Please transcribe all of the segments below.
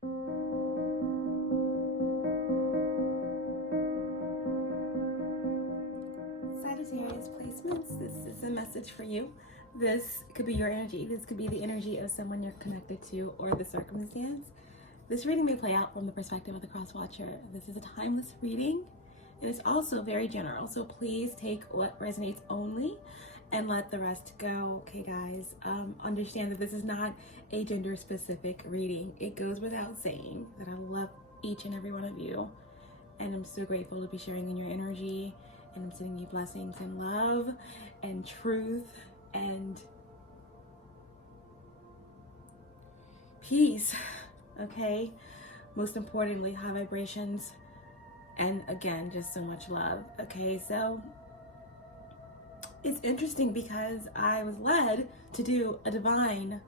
Sagittarius placements, this is a message for you. This could be your energy. This could be the energy of someone you're connected to or the circumstance. This reading may play out from the perspective of the cross watcher. This is a timeless reading. It is also very general, so please take what resonates only and let the rest go. Okay, guys, understand that this is not a gender specific reading. It goes without saying that I love each and every one of you, and I'm so grateful to be sharing in your energy, and I'm sending you blessings and love and truth and peace. Okay, most importantly, high vibrations, and again, just so much love. Okay, so it's interesting because I was led to do a divine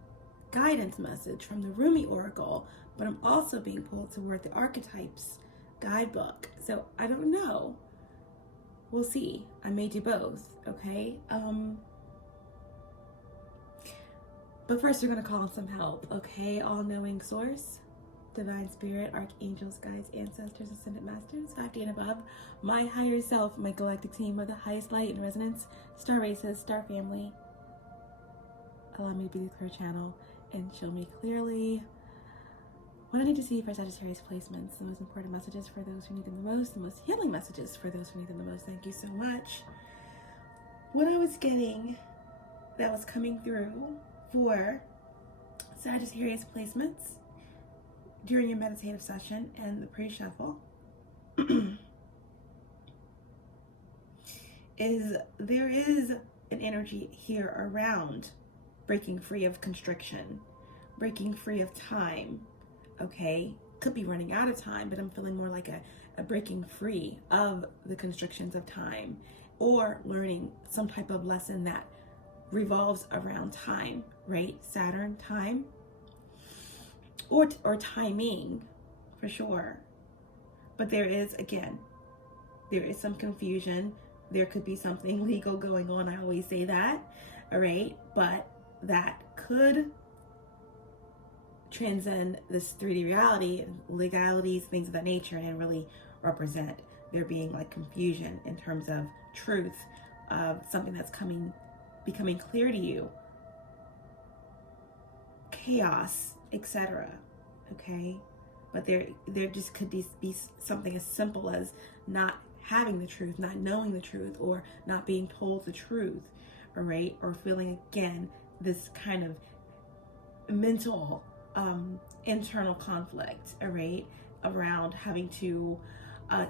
guidance message from the Rumi Oracle, but I'm also being pulled toward the Archetypes guidebook. So I don't know. We'll see. I may do both, okay? But first we're gonna call in some help, okay? All-knowing source, divine spirit, archangels, guides, ancestors, ascended masters, 5D and above, my higher self, my galactic team of the highest light and resonance, star races, star family. Allow me to be the clear channel and show me clearly what I need to see for Sagittarius placements, the most important messages for those who need them the most, the most healing messages for those who need them the most. Thank you so much. What I was getting that was coming through for Sagittarius placements during your meditative session and the pre-shuffle is there is an energy here around breaking free of constriction, breaking free of time. Okay, could be running out of time, but I'm feeling more like a breaking free of the constrictions of time, or learning some type of lesson that revolves around time, right? Saturn, time, or timing, for sure. But there is, again, there is some confusion. There could be something legal going on. I always say that, all right? But that could transcend this 3D reality, legalities, things of that nature, and really represent there being like confusion in terms of truth of something that's becoming clear to you, chaos, etc. Okay, but there just could be something as simple as not having the truth, not knowing the truth, or not being told the truth, all right, or feeling again this kind of mental internal conflict, all right, around having to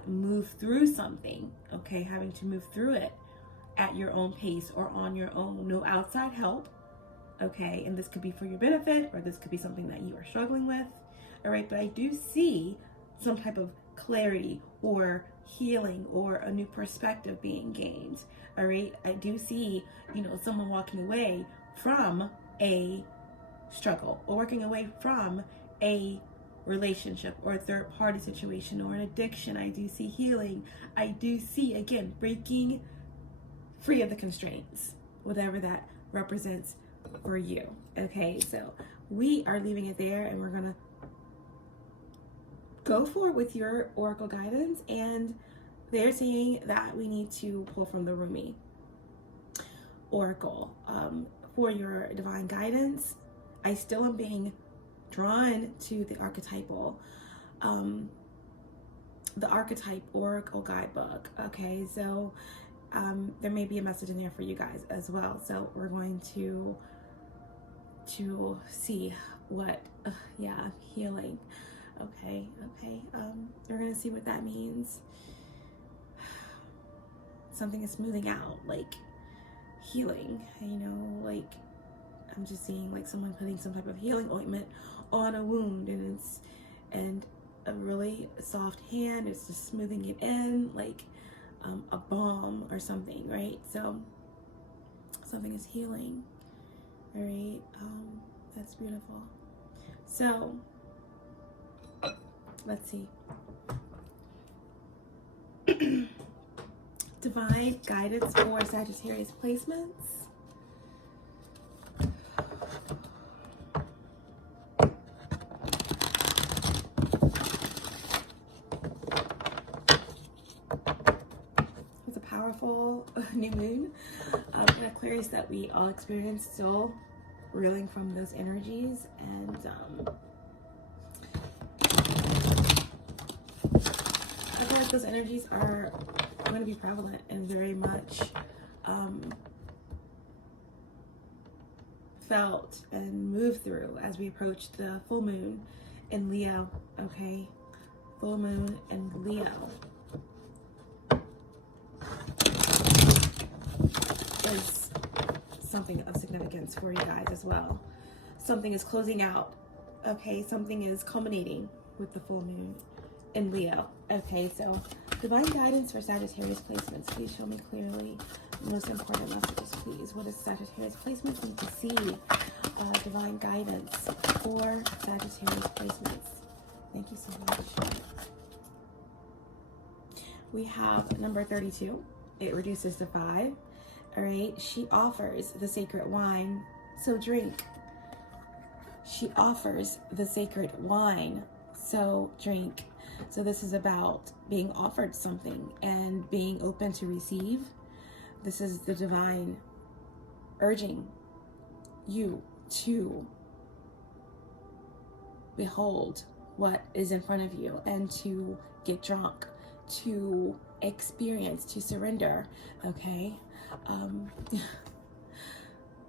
move through something, okay, having to move through it at your own pace or on your own, no outside help, okay, and this could be for your benefit, or this could be something that you are struggling with, all right, but I do see some type of clarity or healing or a new perspective being gained, all right. I do see, you know, someone walking away from a struggle or working away from a relationship or a third-party situation or an addiction. I do see healing. I do see, again, breaking free of the constraints, whatever that represents for you. Okay, so we are leaving it there, and we're gonna go forward with your oracle guidance, and they're saying that we need to pull from the Rumi oracle for your divine guidance. I still am being drawn to the archetypal, the archetype oracle guidebook. Okay, so there may be a message in there for you guys as well. So we're going to see what, healing. Okay. We're gonna see what that means. Something is smoothing out, like healing, you know, like I'm just seeing like someone putting some type of healing ointment on a wound, and a really soft hand is just smoothing it in, like a balm or something, right? So something is healing, all right? That's beautiful. So let's see. Divine guidance for Sagittarius placements. powerful new moon in Aquarius that we all experience, still reeling from those energies. And I feel like those energies are going to be prevalent and very much felt and moved through as we approach the full moon in Leo. Okay, full moon in Leo is something of significance for you guys as well. Something is closing out. Okay, something is culminating with the full moon in Leo. Okay, so divine guidance for Sagittarius placements. Please show me clearly the most important messages, please. What does Sagittarius placements need to see? Divine guidance for Sagittarius placements. Thank you so much. We have number 32. It reduces to 5. All right. She offers the sacred wine, so drink. She offers the sacred wine, so drink. So this is about being offered something and being open to receive. This is the divine urging you to behold what is in front of you and to get drunk, to experience, to surrender. Okay.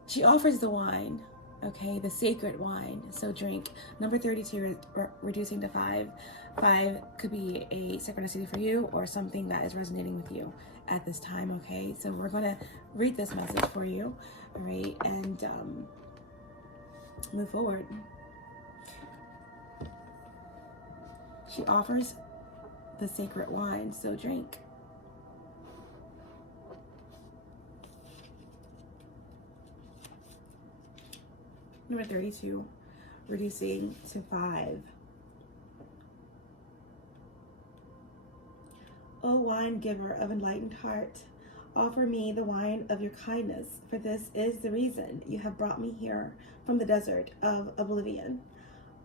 She offers the wine. Okay, the sacred wine, so drink. Number 32, reducing to 5. 5 could be a synchronicity for you or something that is resonating with you at this time. Okay, so we're going to read this message for you, all right, and move forward. She offers the sacred wine, so drink. Number 32, reducing to 5. O wine giver of enlightened heart, offer me the wine of your kindness, for this is the reason you have brought me here from the desert of oblivion.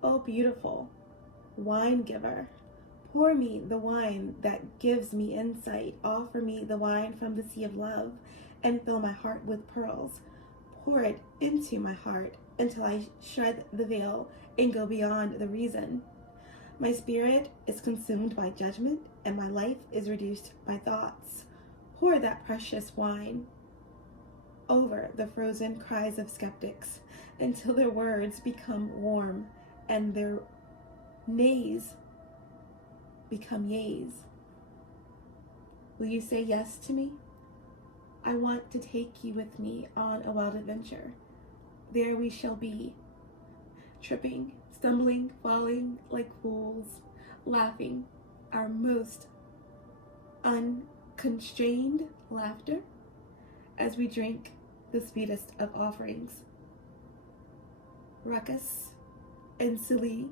O beautiful wine giver, pour me the wine that gives me insight. Offer me the wine from the sea of love and fill my heart with pearls. Pour it into my heart until I shred the veil and go beyond the reason. My spirit is consumed by judgment and my life is reduced by thoughts. Pour that precious wine over the frozen cries of skeptics until their words become warm and their nays become yays. Will you say yes to me? I want to take you with me on a wild adventure. There we shall be, tripping, stumbling, falling like fools, laughing our most unconstrained laughter as we drink the sweetest of offerings. Ruckus and silly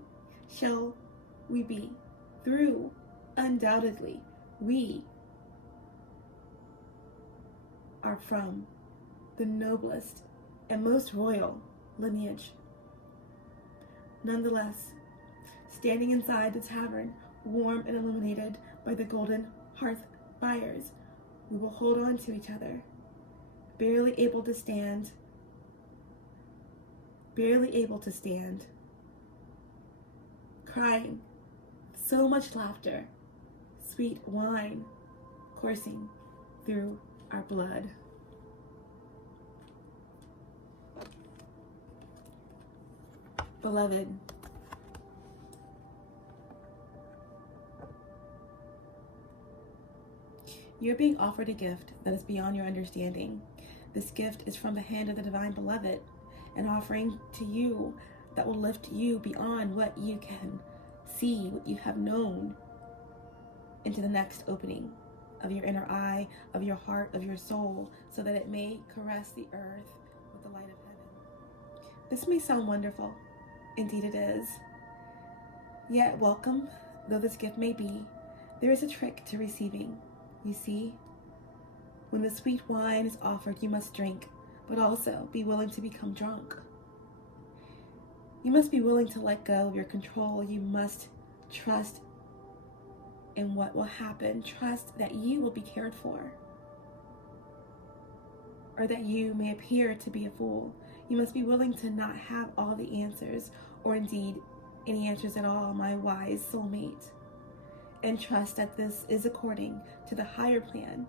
shall we be, through undoubtedly we are from the noblest and most royal lineage. Nonetheless, standing inside the tavern, warm and illuminated by the golden hearth fires, we will hold on to each other, barely able to stand, crying, so much laughter, sweet wine coursing through our blood. Beloved, you're being offered a gift that is beyond your understanding. This gift is from the hand of the divine beloved, an offering to you that will lift you beyond what you can see, what you have known, into the next opening of your inner eye, of your heart, of your soul, so that it may caress the earth with the light of heaven. This may sound wonderful. Indeed it is. Yet welcome though this gift may be, there is a trick to receiving. You see, when the sweet wine is offered, you must drink, but also be willing to become drunk. You must be willing to let go of your control. You must trust in what will happen. Trust that you will be cared for. or that you may appear to be a fool. You must be willing to not have all the answers, or indeed any answers at all, my wise soulmate, and trust that this is according to the higher plan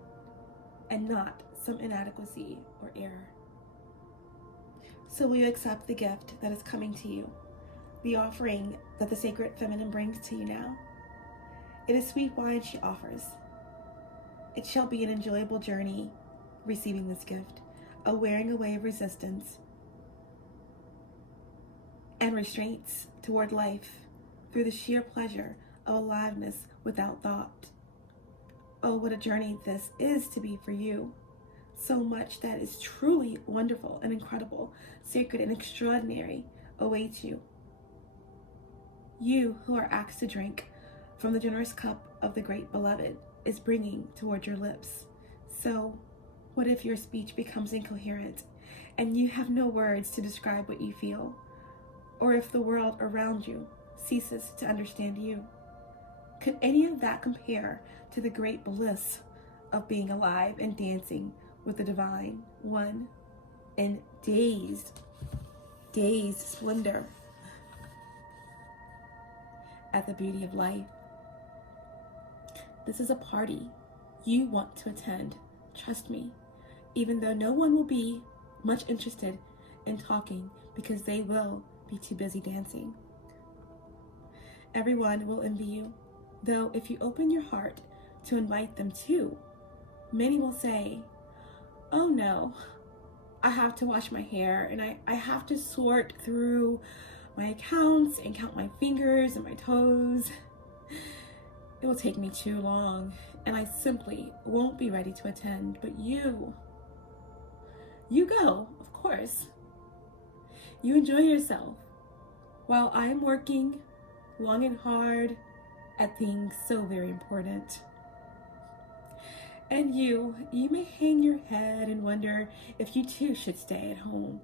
and not some inadequacy or error. So will you accept the gift that is coming to you, the offering that the sacred feminine brings to you now? It is sweet wine she offers. It shall be an enjoyable journey receiving this gift, a wearing away of resistance and restraints toward life through the sheer pleasure of aliveness without thought. Oh, what a journey this is to be for you. So much that is truly wonderful and incredible, sacred and extraordinary awaits you. You who are asked to drink from the generous cup of the great beloved is bringing toward your lips. So, what if your speech becomes incoherent and you have no words to describe what you feel? Or if the world around you ceases to understand you? Could any of that compare to the great bliss of being alive and dancing with the Divine One in dazed splendor at the beauty of life? This is a party you want to attend, trust me, even though no one will be much interested in talking because they will be too busy dancing. Everyone will envy you, though if you open your heart to invite them too, many will say, oh no, I have to wash my hair and I have to sort through my accounts and count my fingers and my toes. It will take me too long and I simply won't be ready to attend, but you go, of course. You enjoy yourself while I'm working long and hard at things so very important. And you may hang your head and wonder if you too should stay at home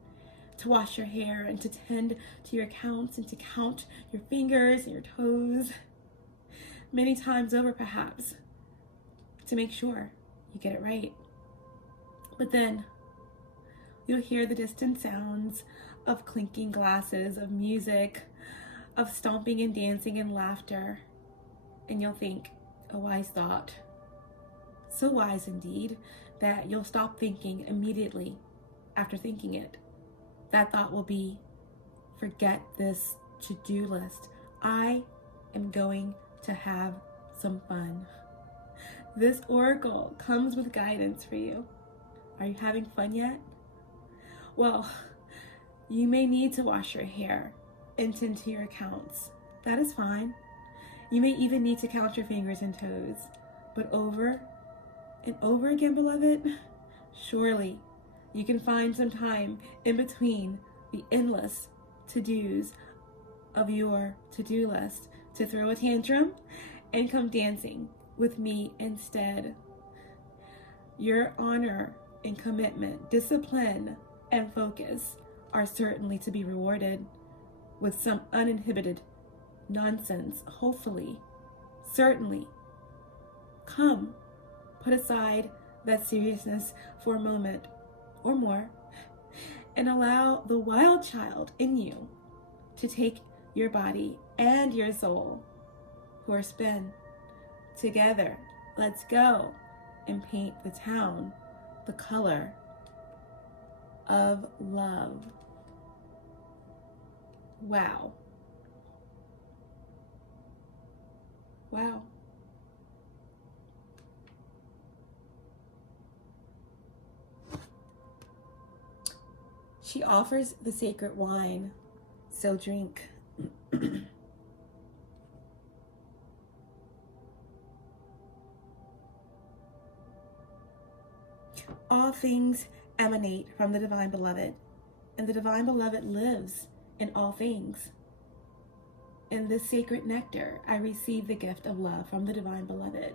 to wash your hair and to tend to your accounts and to count your fingers and your toes many times over perhaps to make sure you get it right. But then you'll hear the distant sounds of clinking glasses, of music, of stomping and dancing and laughter, and you'll think, a wise thought. So wise indeed that you'll stop thinking immediately after thinking it. That thought will be, forget this to-do list. I am going to have some fun. This oracle comes with guidance for you. Are you having fun yet? Well, you may need to wash your hair and tend to your accounts. That is fine. You may even need to count your fingers and toes. But over and over again, beloved, surely you can find some time in between the endless to-dos of your to-do list to throw a tantrum and come dancing with me instead. Your honor and commitment, discipline and focus are certainly to be rewarded with some uninhibited nonsense, hopefully, certainly. Come, put aside that seriousness for a moment or more and allow the wild child in you to take your body and your soul for a spin. Together, let's go and paint the town the color of love. Wow. Wow. She offers the sacred wine, so drink. All things emanate from the Divine Beloved, and the Divine Beloved lives in all things. In this sacred nectar, I receive the gift of love from the Divine Beloved.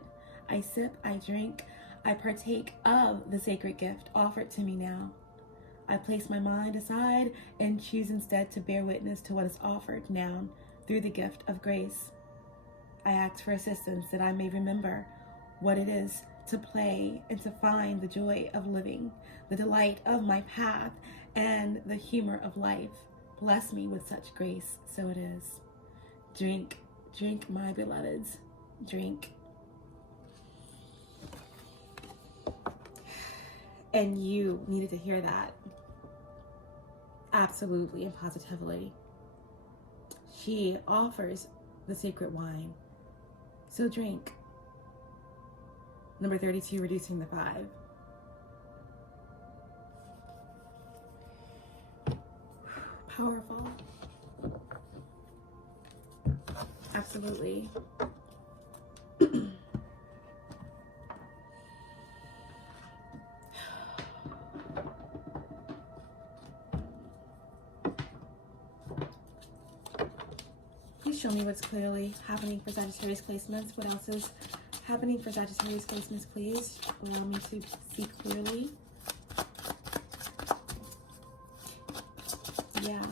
I sip, I drink, I partake of the sacred gift offered to me now. I place my mind aside and choose instead to bear witness to what is offered now through the gift of grace. I ask for assistance that I may remember what it is to play and to find the joy of living, the delight of my path, and the humor of life. Bless me with such grace, so it is. Drink, drink, my beloveds, drink. And you needed to hear that. Absolutely and positively. She offers the sacred wine. So drink. Number 32, reducing the 5. Powerful. Absolutely. Please show me what's clearly happening for Sagittarius placements. What else is happening for Sagittarius placements, please? Allow me to see clearly. Yeah.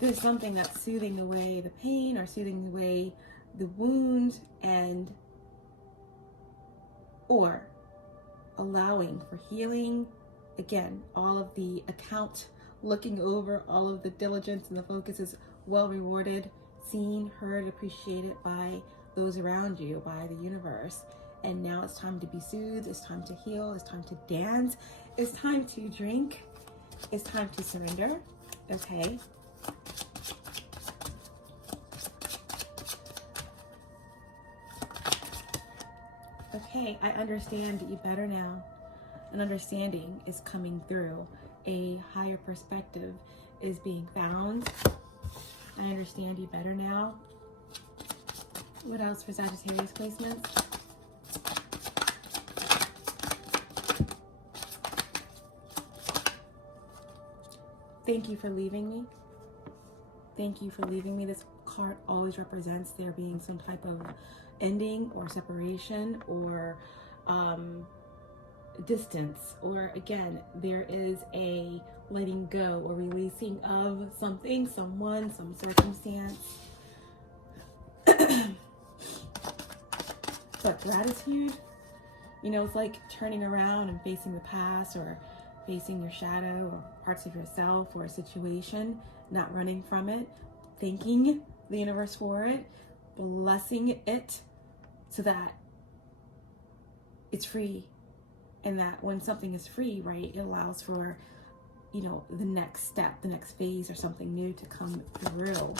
There's something that's soothing away the pain or soothing away the wound, and or allowing for healing. Again, all of the account looking over, all of the diligence and the focus is well rewarded, seen, heard, appreciated by those around you, by the universe. And now it's time to be soothed, it's time to heal, it's time to dance, it's time to drink, it's time to surrender. Okay. Okay, I understand you better now. An understanding is coming through. A higher perspective is being found. I understand you better now. What else for Sagittarius placements? Thank you for leaving me. Thank you for leaving me. This card always represents there being some type of ending or separation or distance, or again, there is a letting go or releasing of something, someone, some circumstance. But gratitude, you know, it's like turning around and facing the past or facing your shadow or parts of yourself or a situation, not running from it, thanking the universe for it, blessing it so that it's free. And that when something is free, right, it allows for, you know, the next step, the next phase or something new to come through.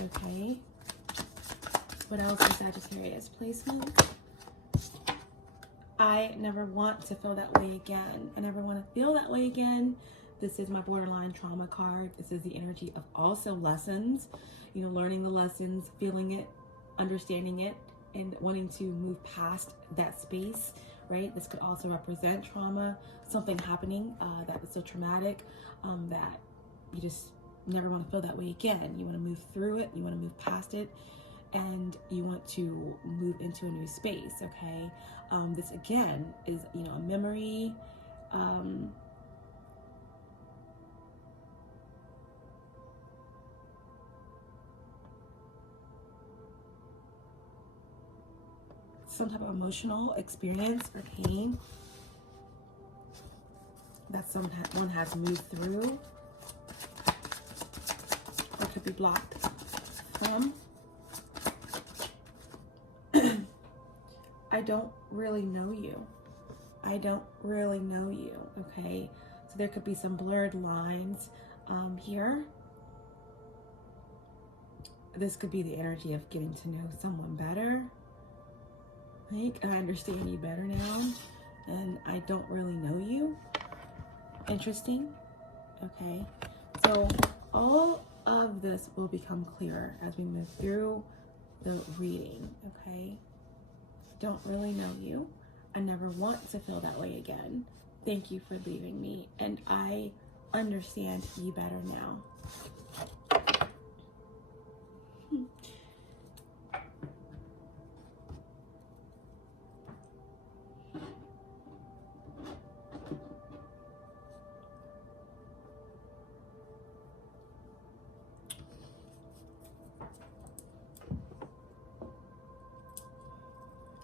Okay. What else is Sagittarius placement? I never want to feel that way again. I never want to feel that way again. This is my borderline trauma card. This is the energy of also lessons, you know, learning the lessons, feeling it, understanding it, and wanting to move past that space, right? This could also represent trauma, something happening that was so traumatic that you just never want to feel that way again. You want to move through it, you want to move past it, and you want to move into a new space, okay? This again is, you know, a memory, some type of emotional experience or pain that someone has moved through or could be blocked from. I don't really know you. I don't really know you, okay? So there could be some blurred lines here. This could be the energy of getting to know someone better. Like, I understand you better now, and I don't really know you. Interesting. Okay. So all of this will become clearer as we move through the reading, okay? Don't really know you. I never want to feel that way again. Thank you for leaving me, and I understand you better now.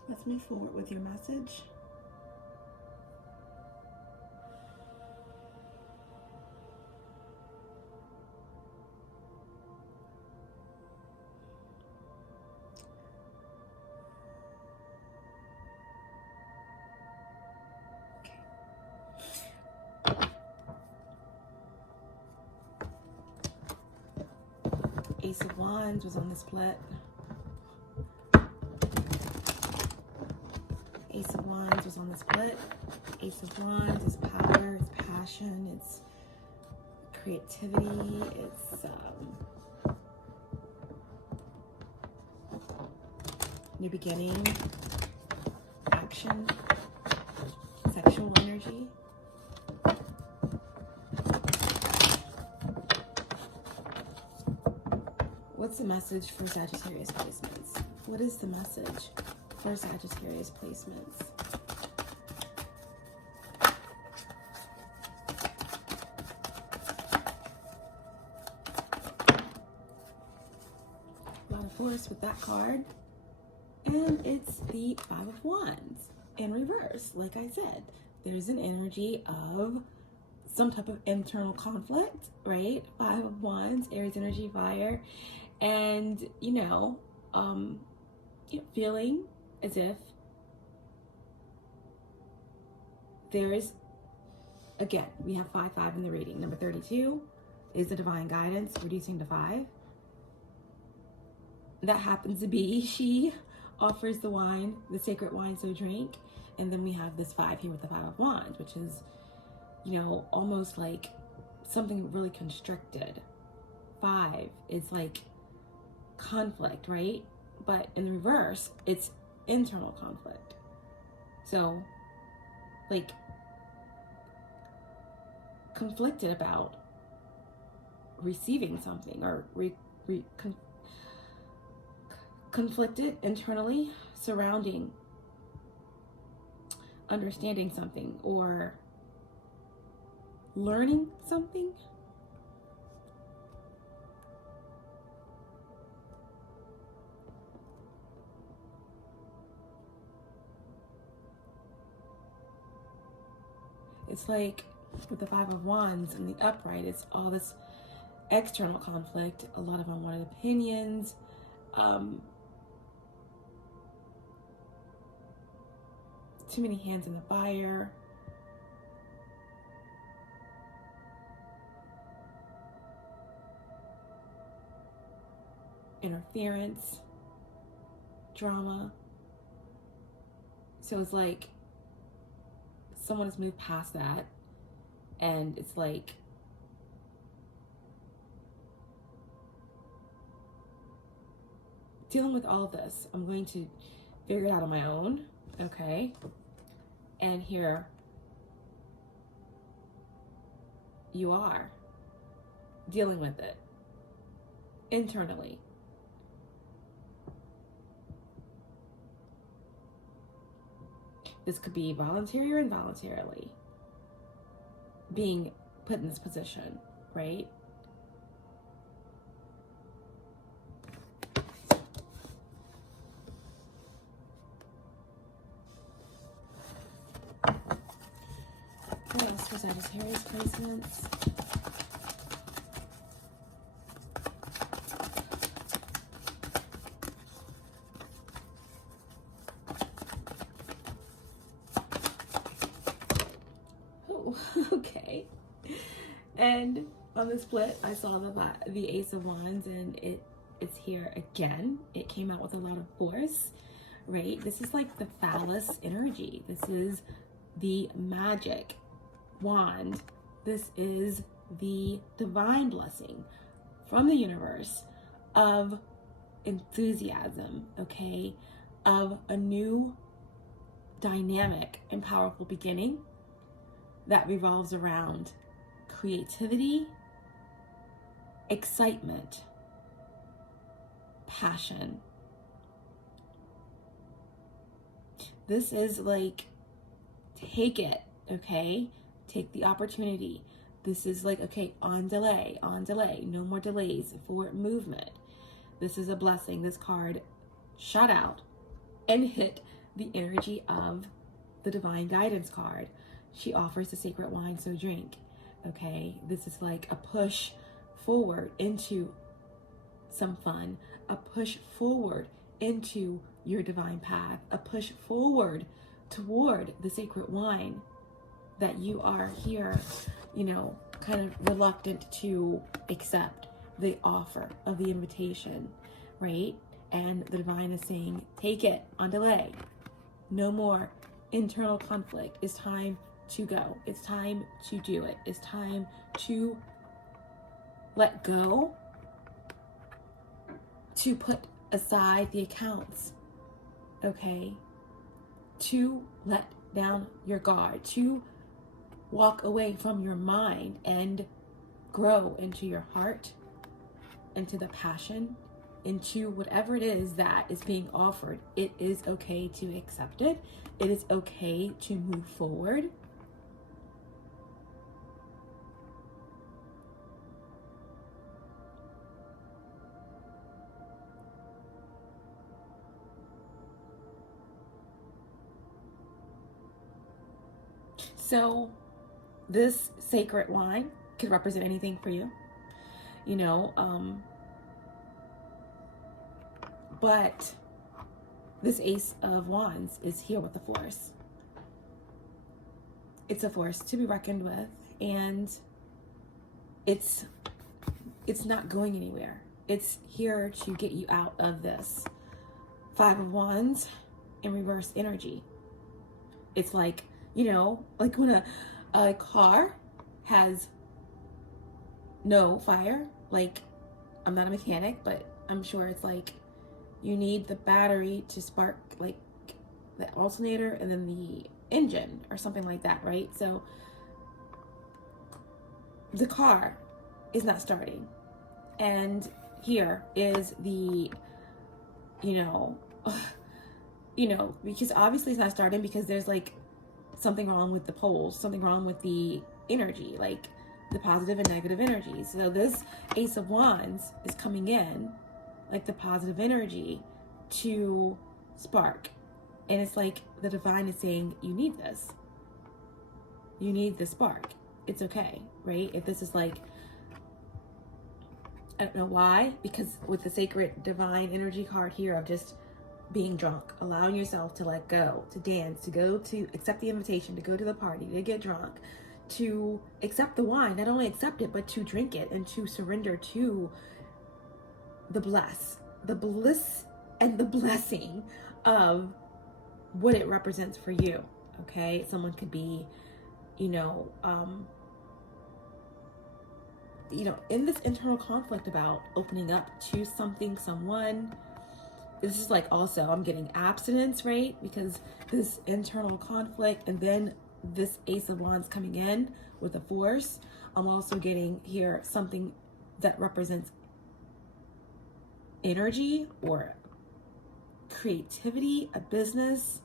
Let's let's move forward with your message. Ace of Wands was on the split. Ace of Wands was on the split. Ace of Wands is power, it's passion, it's creativity, it's new beginning, action, sexual energy. What's the message for Sagittarius placements? What is the message for Sagittarius placements? A lot of force with that card. And it's the Five of Wands in reverse. Like I said, there's an energy of some type of internal conflict, right? Five of Wands, Aries energy, fire. And, feeling as if there is, again, we have 5-5 in the reading. Number 32 is the divine guidance, reducing to 5. That happens to be, she offers the wine, the sacred wine, so drink. And then we have this 5 here with the 5 of Wands, which is, almost like something really constricted. 5 is like conflict, right? But in reverse, it's internal conflict. So, like, conflicted about receiving something, or conflicted internally surrounding understanding something or learning something. It's like with the 5 of Wands and the upright, it's all this external conflict, a lot of unwanted opinions, too many hands in the fire. Interference, drama. So it's like someone has moved past that, and it's like dealing with all of this. I'm going to figure it out on my own, okay? And here you are dealing with it internally. This could be voluntary or involuntarily being put in this position, right? What else for Sagittarius placements? Okay. And on the split, I saw the Ace of Wands, and it's here again. It came out with a lot of force, right? This is like the phallus energy. This is the magic wand. This is the divine blessing from the universe of enthusiasm, okay? Of a new dynamic and powerful beginning that revolves around creativity, excitement, passion. This is like, take it, okay? Take the opportunity. This is like, okay, on delay, no more delays, forward movement. This is a blessing. This card shot out and hit the energy of the divine guidance card. She offers the sacred wine, so drink. Okay, this is like a push forward into some fun, a push forward into your divine path, a push forward toward the sacred wine that you are here, you know, kind of reluctant to accept the offer of the invitation, right? And the divine is saying, take it on delay. No more internal conflict. It's time to go. It's time to do it. It's time to let go, to put aside the accounts, okay? To let down your guard, to walk away from your mind and grow into your heart, into the passion, into whatever it is that is being offered. It is okay to accept it. It is okay to move forward. So this sacred wine could represent anything for you, you know, but this Ace of Wands is here with the Force. It's a force to be reckoned with, and it's not going anywhere. It's here to get you out of this Five of Wands in reverse energy. It's like, you know, like when a car has no fire, like, I'm not a mechanic, but I'm sure it's like you need the battery to spark, like, the alternator and then the engine or something like that, right? So the car is not starting, and here is the, you know, because obviously it's not starting because there's like something wrong with the poles, something wrong with the energy, like the positive and negative energy. So this Ace of Wands is coming in like the positive energy to spark. And it's like the divine is saying, you need this. You need the spark. It's okay, right? If this is like, I don't know why, because with the sacred divine energy card here of just being drunk, allowing yourself to let go, to dance, to go to accept the invitation, to go to the party, to get drunk, to accept the wine, not only accept it, but to drink it and to surrender to the bliss and the blessing of what it represents for you. Okay, someone could be, you know, in this internal conflict about opening up to something, someone. This is like also, I'm getting abstinence, right? Because this internal conflict, and then this Ace of Wands coming in with a force. I'm also getting here something that represents energy or creativity, a business.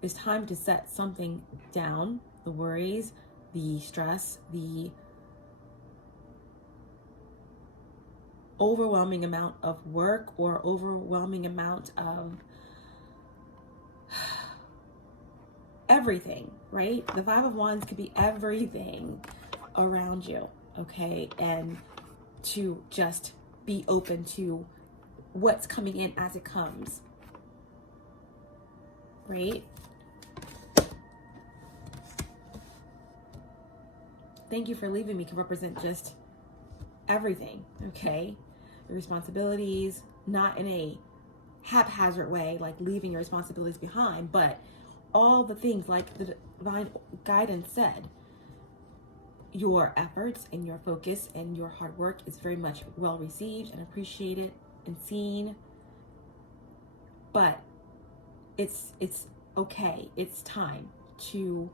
It's time to set something down, the worries, the stress, the overwhelming amount of work or overwhelming amount of everything, right? The Five of Wands could be everything around you, okay? And to just be open to what's coming in as it comes, right? Thank you for leaving me can represent just everything, okay? Your responsibilities, not in a haphazard way, like leaving your responsibilities behind, but all the things like the divine guidance said, your efforts and your focus and your hard work is very much well received and appreciated and seen, but it's okay. It's time to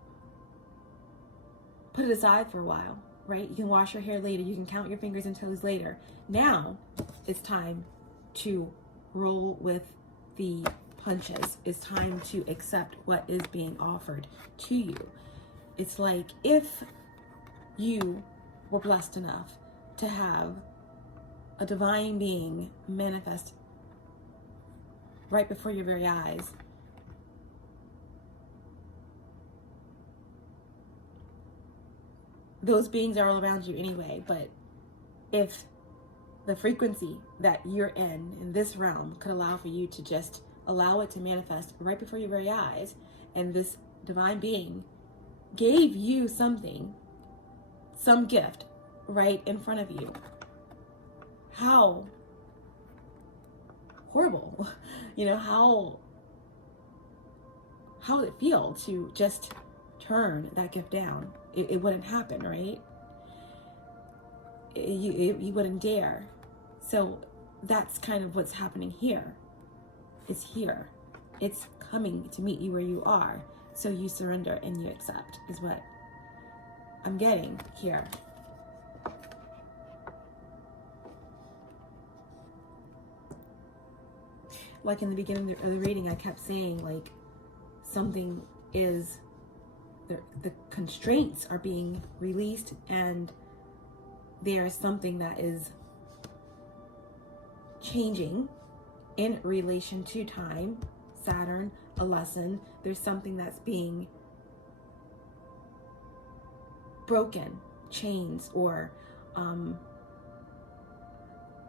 put it aside for a while, right? You can wash your hair later. You can count your fingers and toes later. Now it's time to roll with the punches. It's time to accept what is being offered to you. It's like if you were blessed enough to have a divine being manifest right before your very eyes. Those beings are all around you anyway, but if the frequency that you're in this realm could allow for you to just allow it to manifest right before your very eyes, and this divine being gave you something, some gift right in front of you, how horrible, how would it feel to just turn that gift down? It wouldn't happen, right? You wouldn't dare. So that's kind of what's happening here. It's here. It's coming to meet you where you are. So you surrender and you accept, is what I'm getting here. Like in the beginning of the reading, I kept saying, like, something is, the constraints are being released, and there's something that is changing in relation to time, Saturn, a lesson. There's something that's being broken, chains, or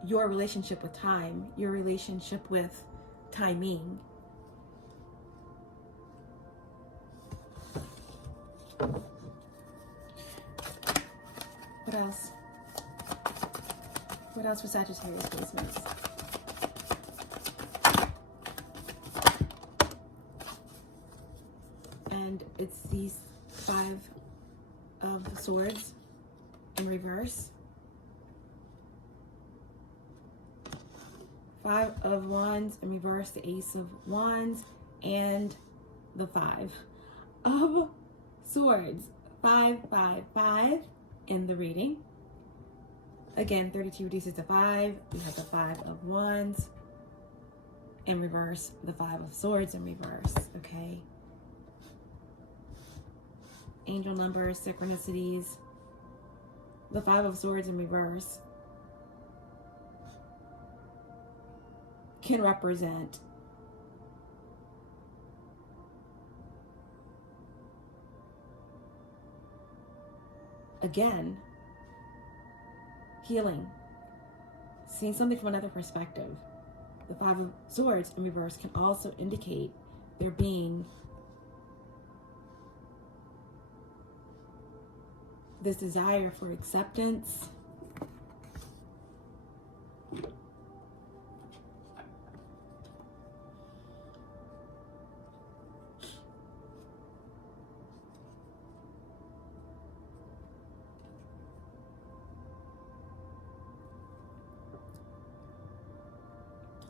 your relationship with time, your relationship with timing. What else? What else for Sagittarius placements? And it's these 5 of Swords in reverse. 5 of Wands in reverse, the Ace of Wands, and the 5 of Swords. 5, 5, 5 in the reading. Again, 32 reduces to 5. We have the 5 of Wands in reverse, the 5 of Swords in reverse, okay? Angel numbers, synchronicities. The 5 of Swords in reverse can represent again, healing, seeing something from another perspective. The 5 of Swords in reverse can also indicate there being this desire for acceptance,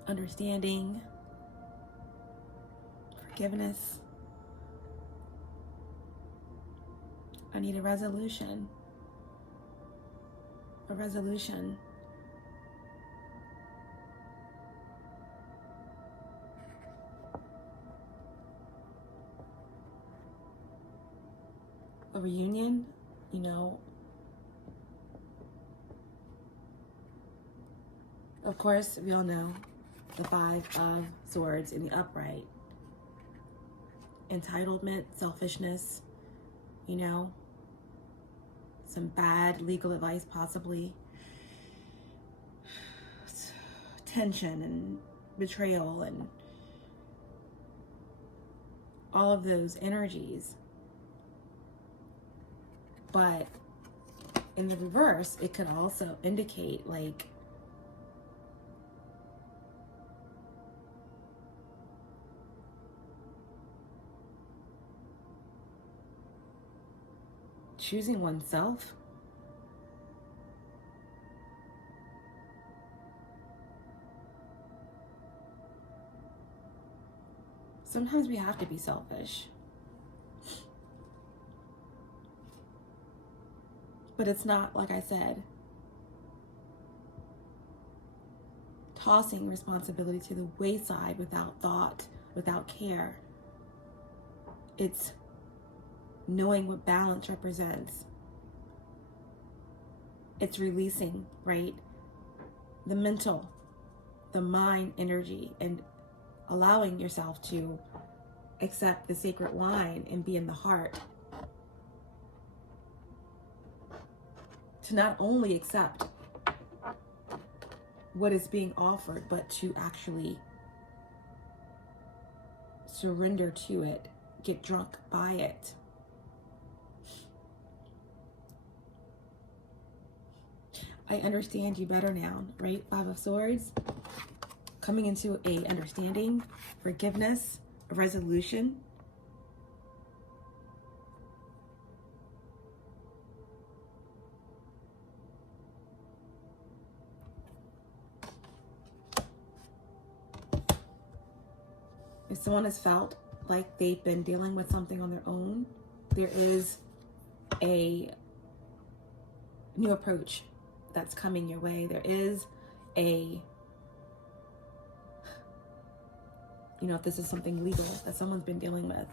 understanding, forgiveness. I need a resolution. A resolution. A reunion, you know. Of course, we all know the 5 of Swords in the upright. Entitlement, selfishness, you know. Some bad legal advice, possibly. Tension and betrayal and all of those energies. But in the reverse, it could also indicate, like, choosing oneself. Sometimes we have to be selfish. But it's not, like I said, tossing responsibility to the wayside without thought, without care. It's knowing what balance represents. It's releasing, right? the mental, the mind energy, and allowing yourself to accept the sacred wine and be in the heart. To not only accept what is being offered, but to actually surrender to it, get drunk by it. I understand you better now, right? Five of Swords. Coming into a understanding, forgiveness, a resolution. If someone has felt like they've been dealing with something on their own, there is a new approach that's coming your way. There is a, if this is something legal that someone's been dealing with,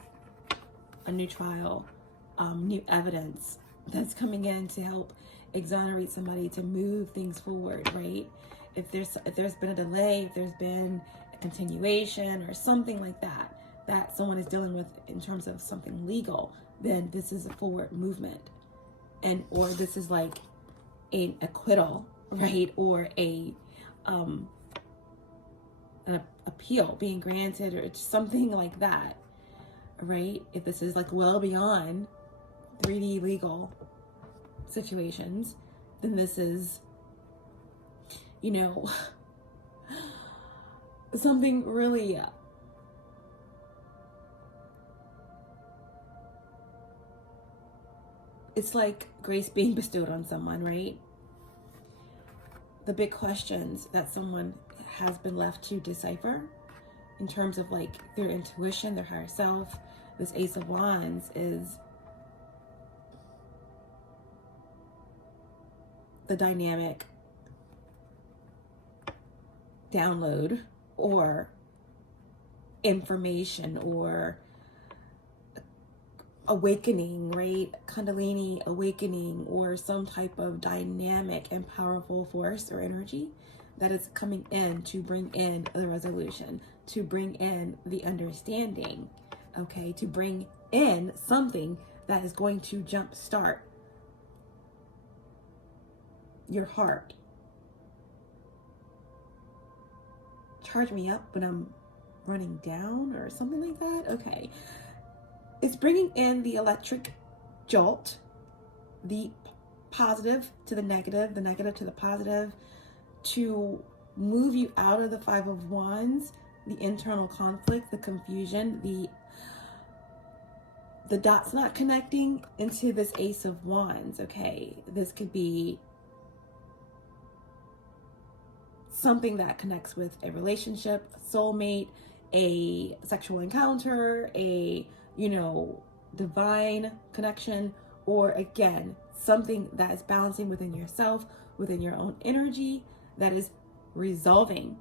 a new trial, new evidence that's coming in to help exonerate somebody, to move things forward, right? If there's been a delay, if there's been a continuation or something like that someone is dealing with in terms of something legal, then this is a forward movement. Or this is like an acquittal, right? Or an appeal being granted, or something like that, right? If this is like well beyond 3D legal situations, then this is, something really it's like grace being bestowed on someone, right? The big questions that someone has been left to decipher in terms of like their intuition, their higher self. This Ace of Wands is the dynamic download or information or awakening, right? Kundalini awakening, or some type of dynamic and powerful force or energy that is coming in to bring in the resolution, to bring in the understanding, okay? To bring in something that is going to jumpstart your heart. Charge me up when I'm running down or something like that. Okay. It's bringing in the electric jolt, the positive to the negative to the positive, to move you out of the Five of Wands, the internal conflict, the confusion, the dots not connecting, into this Ace of Wands, okay? This could be something that connects with a relationship, a soulmate, a sexual encounter, a divine connection, or again, something that is balancing within yourself, within your own energy, that is resolving.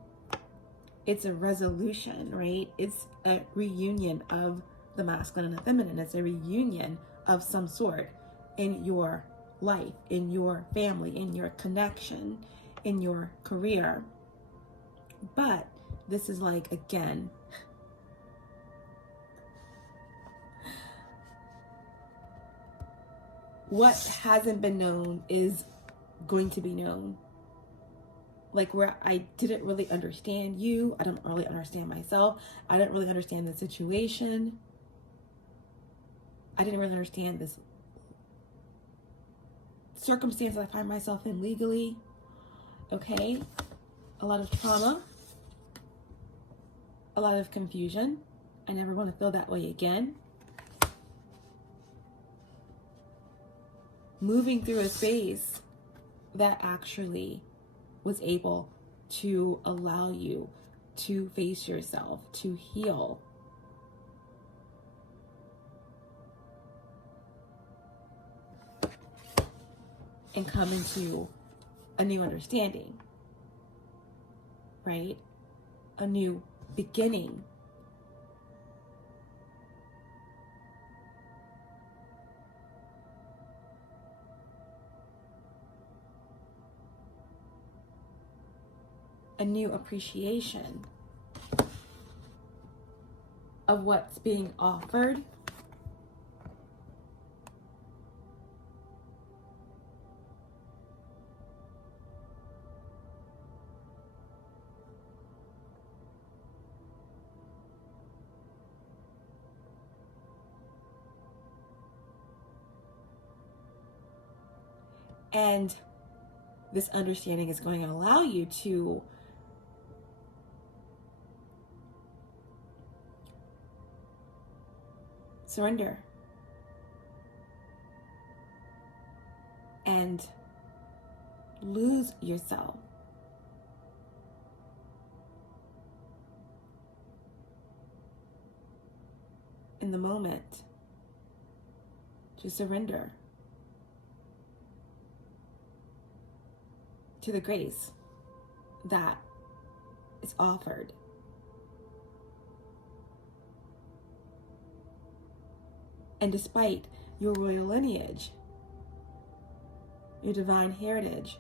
It's a resolution, right? It's a reunion of the masculine and the feminine. It's a reunion of some sort in your life, in your family, in your connection, in your career. But this is like, again, what hasn't been known is going to be known. Like, where I didn't really understand you, I don't really understand myself, I didn't really understand the situation, I didn't really understand this circumstance I find myself in legally, okay? A lot of trauma, a lot of confusion. I never want to feel that way again. Moving through a space that actually was able to allow you to face yourself, to heal. And come into a new understanding, right? A new beginning. a new appreciation of what's being offered. And this understanding is going to allow you to surrender and lose yourself in the moment, to surrender to the grace that is offered. And despite your royal lineage, your divine heritage,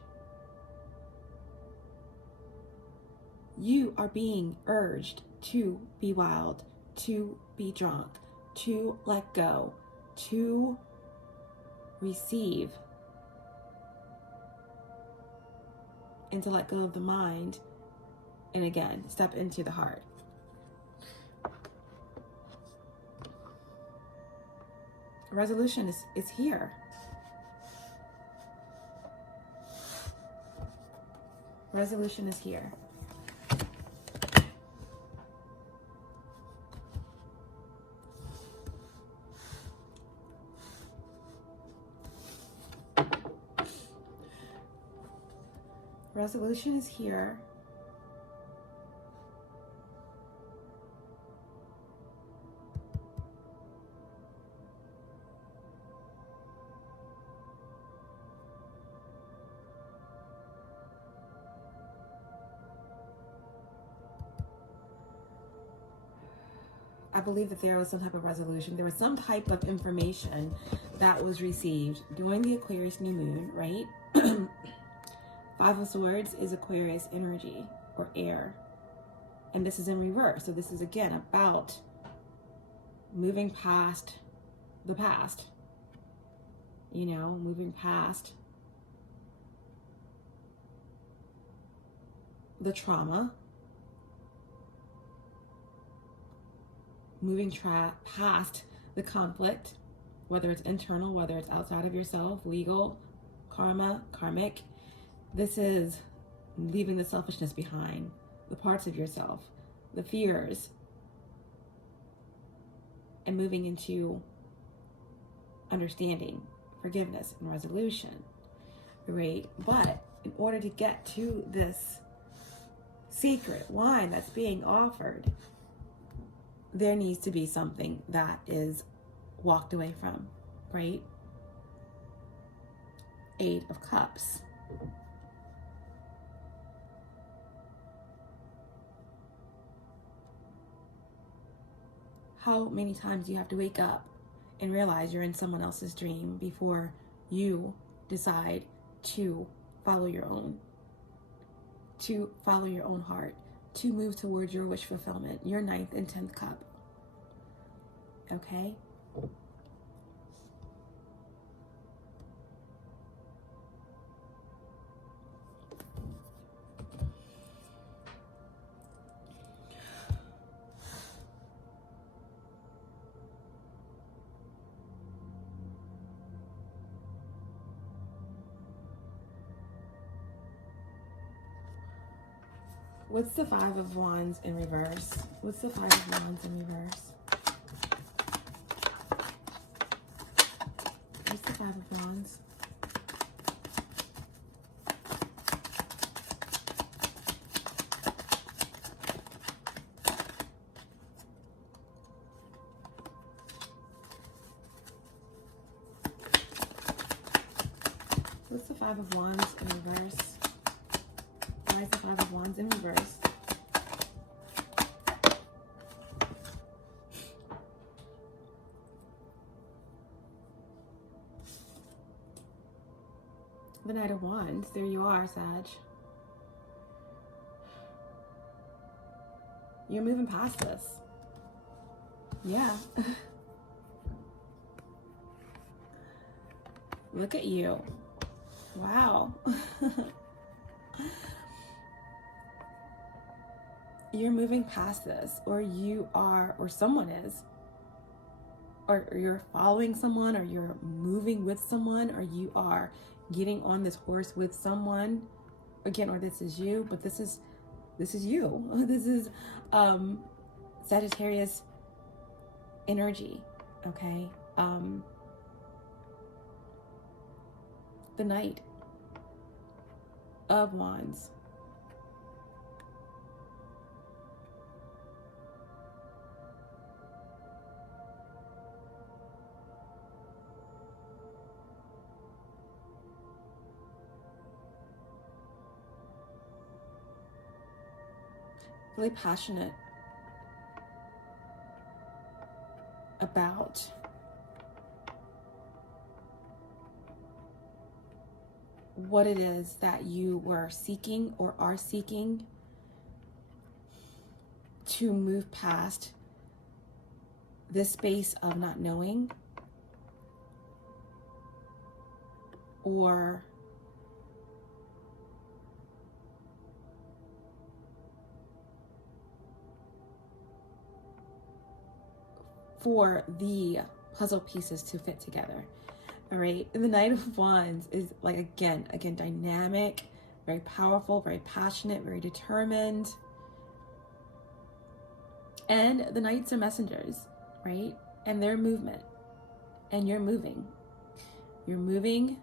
you are being urged to be wild, to be drunk, to let go, to receive, and to let go of the mind, and again, step into the heart. Resolution is here. Resolution is here. Resolution is here. I believe that there was some type of resolution. There was some type of information that was received during the Aquarius new moon, right? Five of Swords is Aquarius energy or air. And this is in reverse. So this is again about moving past the past. You know, moving past the trauma. Moving past the conflict, whether it's internal, whether it's outside of yourself, legal, karma, karmic. This is leaving the selfishness behind, the parts of yourself, the fears, and moving into understanding, forgiveness, and resolution, right? But in order to get to this sacred wine that's being offered, there needs to be something that is walked away from, right? Eight of Cups. How many times do you have to wake up and realize you're in someone else's dream before you decide to follow your own heart, to move towards your wish fulfillment, your 9th and 10th cup? Okay? What's the Five of Wands in reverse? What's the Five of Wands in reverse? What's the Five of Wands? What's the Five of Wands in reverse? Why is the Five of Wands in reverse? The Knight of Wands. There you are, Sag. You're moving past this. Yeah. Look at you. Wow. You're moving past this, or you are, or someone is, or you're following someone, or you're moving with someone, or you are getting on this horse with someone again, or this is you, but this is you. This is Sagittarius energy. Okay. The Knight of Wands. Really passionate about what it is that you were seeking or are seeking to move past this space of not knowing, or for the puzzle pieces to fit together. All right. And the Knight of Wands is like, again, dynamic, very powerful, very passionate, very determined. And the Knights are messengers, right? And they're movement. And you're moving. You're moving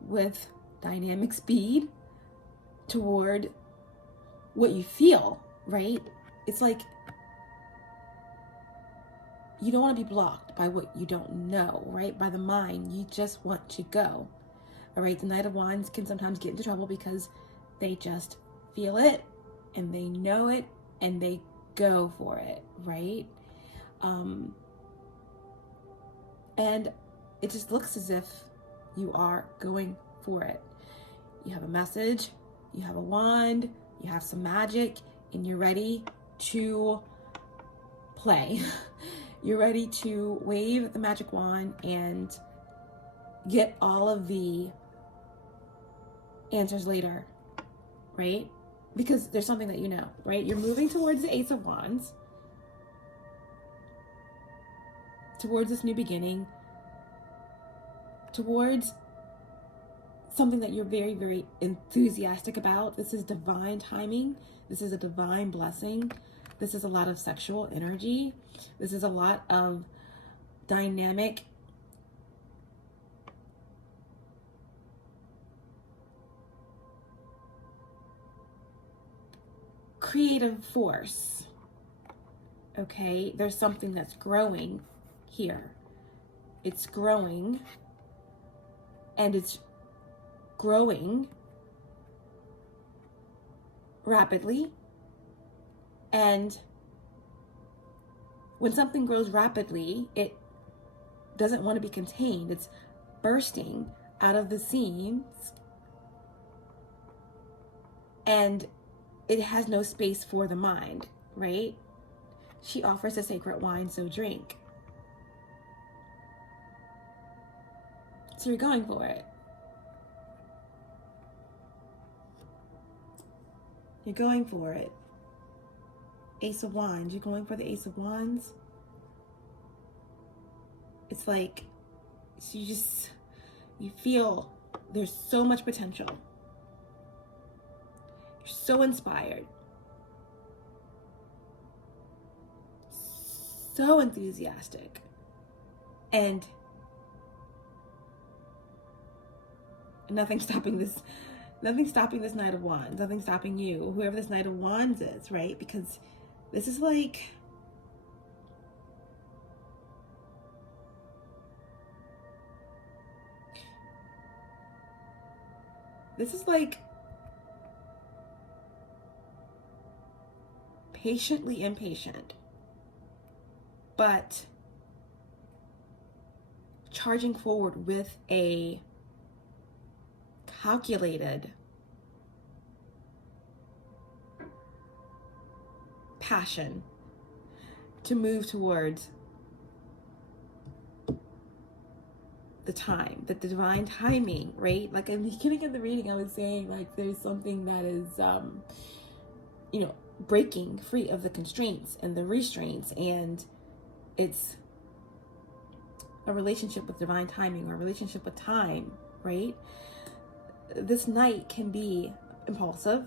with dynamic speed toward what you feel, right? It's like you don't want to be blocked by what you don't know, right? By the mind. You just want to go. All right. The Knight of Wands can sometimes get into trouble because they just feel it and they know it and they go for it, right? And it just looks as if you are going for it. You have a message, you have a wand, you have some magic, and you're ready to play. You're ready to wave the magic wand and get all of the answers later, right? Because there's something that you know, right? You're moving towards the Ace of Wands, towards this new beginning, towards something that you're very, very enthusiastic about. This is divine timing. This is a divine blessing. This is a lot of sexual energy. This is a lot of dynamic creative force. Okay, there's something that's growing here. It's growing, and it's growing rapidly. And when something grows rapidly, it doesn't want to be contained. It's bursting out of the seams, and it has no space for the mind, right? She offers a sacred wine, so drink. So you're going for it. You're going for it. Ace of Wands. You're going for the Ace of Wands. It's like, you feel there's so much potential. You're so inspired. So enthusiastic. And nothing's stopping this. Nothing's stopping this Knight of Wands. Nothing's stopping you, whoever this Knight of Wands is, right? Because this is like, patiently impatient, but charging forward with a calculated passion to move towards the time, the divine timing, right? Like in the beginning of the reading, I was saying like there's something that is, you know, breaking free of the constraints and the restraints, and it's a relationship with divine timing or a relationship with time, right? This night can be impulsive,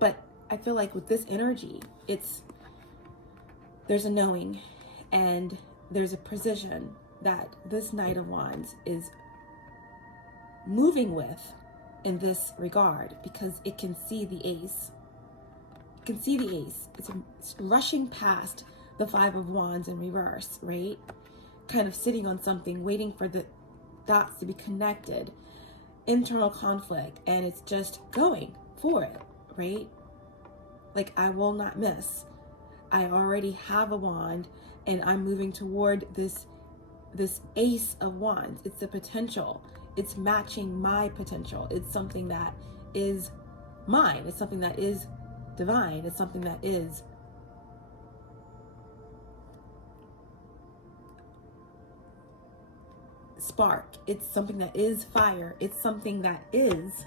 but I feel like with this energy, there's a knowing and there's a precision that this Knight of Wands is moving with in this regard, because it can see the ace. It can see the ace. It's rushing past the Five of Wands in reverse, right? Kind of sitting on something, waiting for the dots to be connected. Internal conflict, and it's just going for it, right? Like, I will not miss. I already have a wand, and I'm moving toward this Ace of Wands. It's the potential. It's matching my potential. It's something that is mine. It's something that is divine. It's something that is spark. It's something that is fire. It's something that is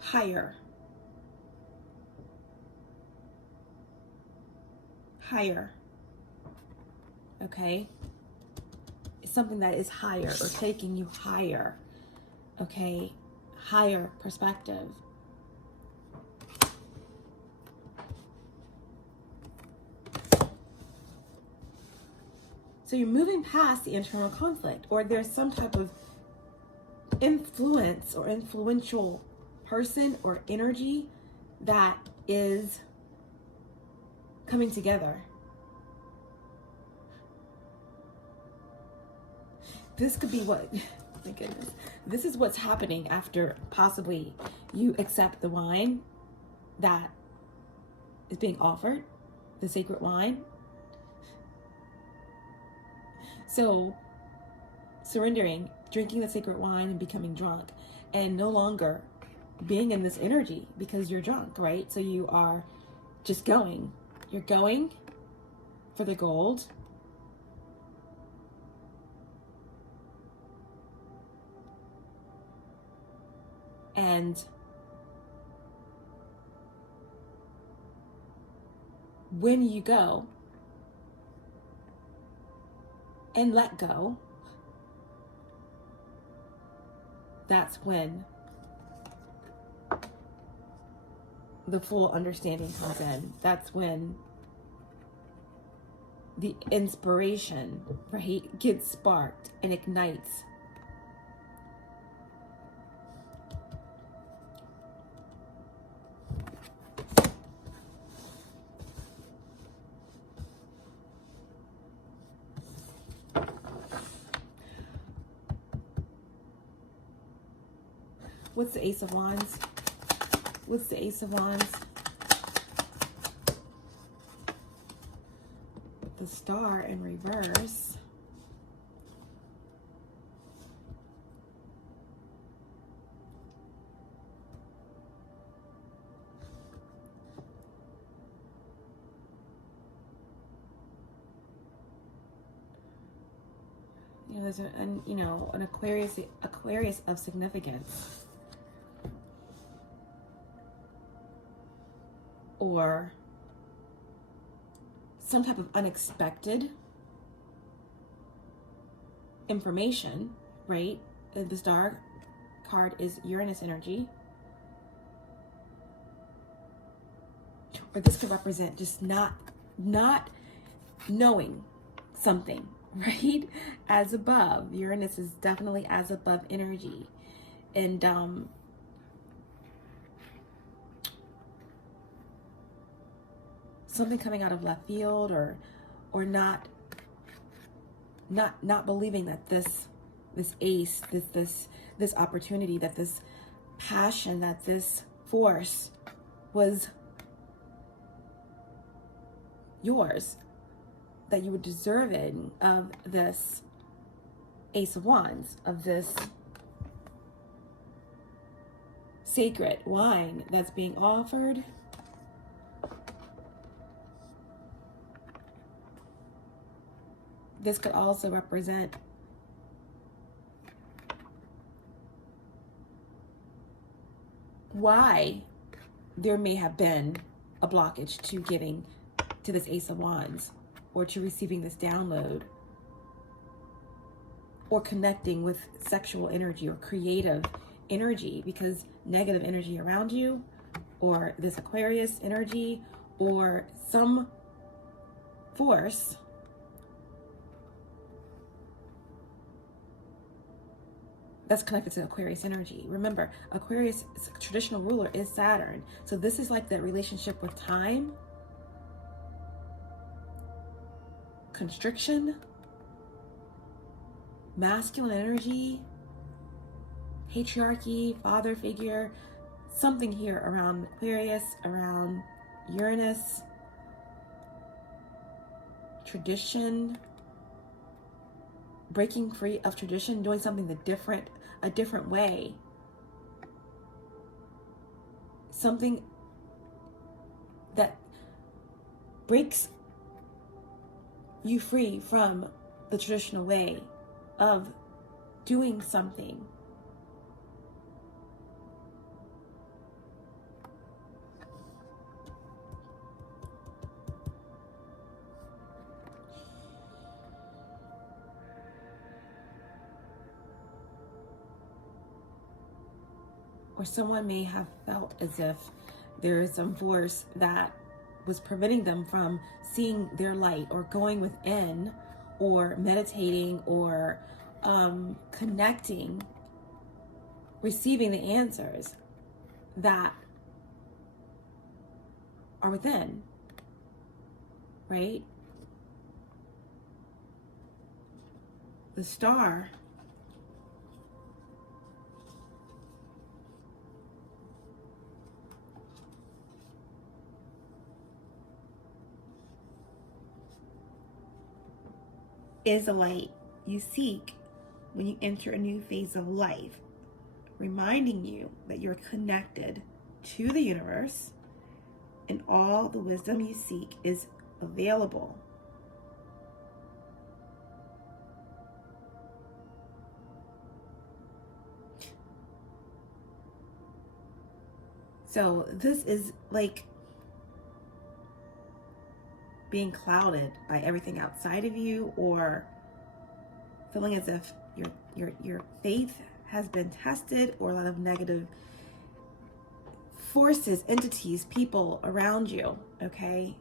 higher. Okay? It's something that is higher, or taking you higher. Okay? Higher perspective. So you're moving past the internal conflict, or there's some type of influence or influential person or energy that is coming together. This could be what, my goodness, this is what's happening after possibly you accept the wine that is being offered, the sacred wine. So surrendering, drinking the sacred wine and becoming drunk, and no longer being in this energy because you're drunk, right? So you are just going. You're going for the gold. And when you go and let go, that's when the full understanding comes in. That's when the inspiration, right, gets sparked and ignites. What's the Ace of Wands? What's the Ace of Wands? The Star in reverse. You know, there's an Aquarius of significance. Or some type of unexpected information, right? The Star card is Uranus energy. Or this could represent just not knowing something, right? As above. Uranus is definitely as above energy. And something coming out of left field, or not believing that this ace, this opportunity, that this passion, that this force was yours, that you were deserving of this Ace of Wands, of this sacred wine that's being offered. This could also represent why there may have been a blockage to getting to this Ace of Wands, or to receiving this download, or connecting with sexual energy or creative energy, because negative energy around you, or this Aquarius energy, or some force that's connected to Aquarius energy. Remember, Aquarius' traditional ruler is Saturn. So this is like that relationship with time, constriction, masculine energy, patriarchy, father figure, something here around Aquarius, around Uranus, tradition, breaking free of tradition, doing something a different way. Something that breaks you free from the traditional way of doing something. Or someone may have felt as if there is some force that was preventing them from seeing their light, or going within, or meditating, or connecting, receiving the answers that are within, right? The star is the light you seek when you enter a new phase of life, reminding you that you're connected to the universe and all the wisdom you seek is available. So this is like being clouded by everything outside of you, or feeling as if your faith has been tested, or a lot of negative forces, entities, people around you, okay,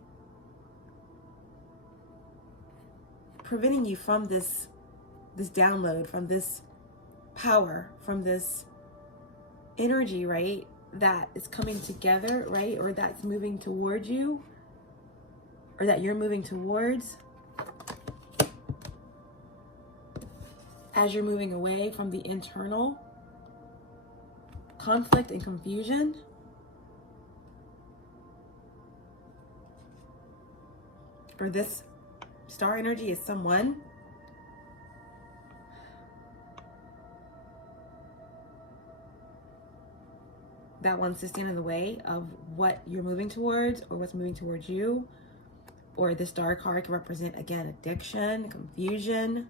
preventing you from this download, from this power, from this energy, right, that is coming together, right, or that's moving towards you, or that you're moving towards, as you're moving away from the internal conflict and confusion. Or this star energy is someone that wants to stand in the way of what you're moving towards, or what's moving towards you. Or the star card can represent, again, addiction, confusion,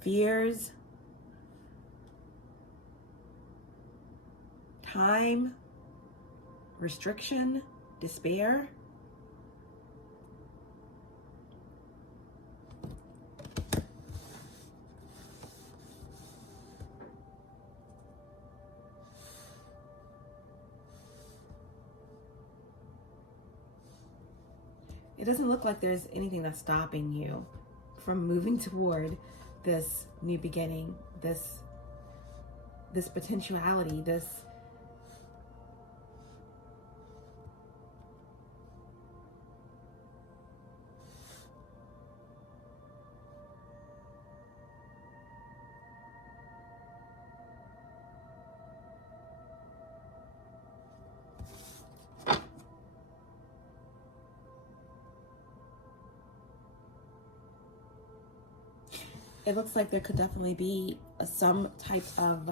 fears, time, restriction, despair. It doesn't look like there's anything that's stopping you from moving toward this new beginning, this potentiality, this it looks like there could definitely be some type of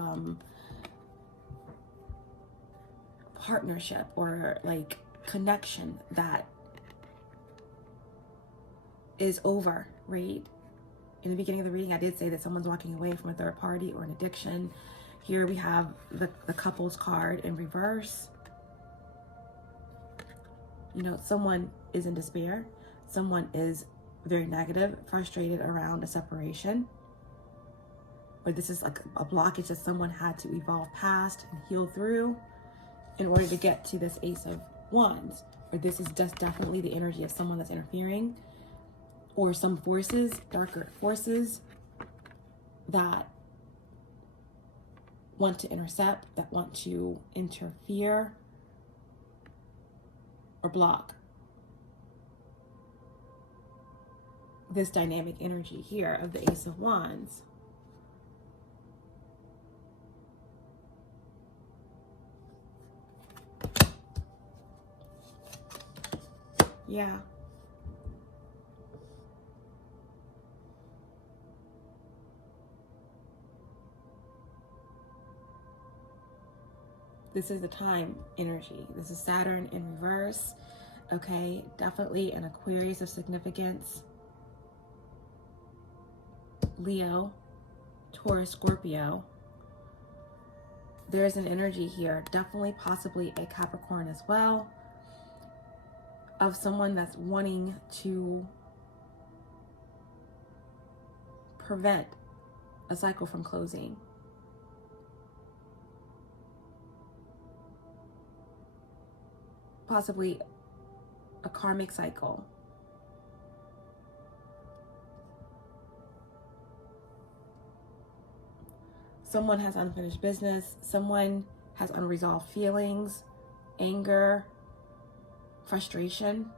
partnership or like connection that is over, right? In the beginning of the reading, I did say that someone's walking away from a third party or an addiction. Here we have the couples card in reverse. You know, someone is in despair. Someone is very negative, frustrated around a separation. Or this is like a blockage that someone had to evolve past and heal through in order to get to this Ace of Wands. Or this is just definitely the energy of someone that's interfering. Or some forces, darker forces that want to intercept, that want to interfere or block this dynamic energy here of the Ace of Wands. Yeah. This is the time energy. This is Saturn in reverse. Okay, definitely an Aquarius of significance. Leo, Taurus, Scorpio. There's an energy here, definitely possibly a Capricorn as well, of someone that's wanting to prevent a cycle from closing. Possibly a karmic cycle. Someone has unfinished business. Someone has unresolved feelings, anger, frustration.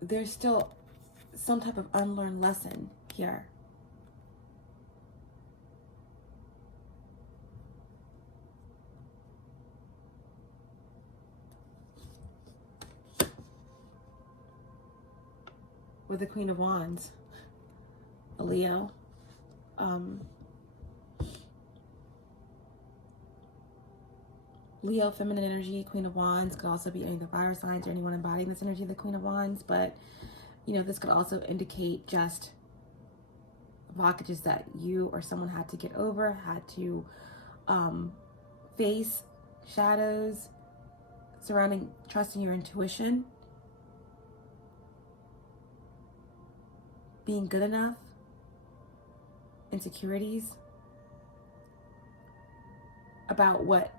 There's still some type of unlearned lesson here. With the Queen of Wands, a Leo. Leo, feminine energy, Queen of Wands, could also be any of the fire signs or anyone embodying this energy of the Queen of Wands. But, you know, this could also indicate just blockages that you or someone had to get over, had to face, shadows surrounding trusting your intuition, being good enough, insecurities about what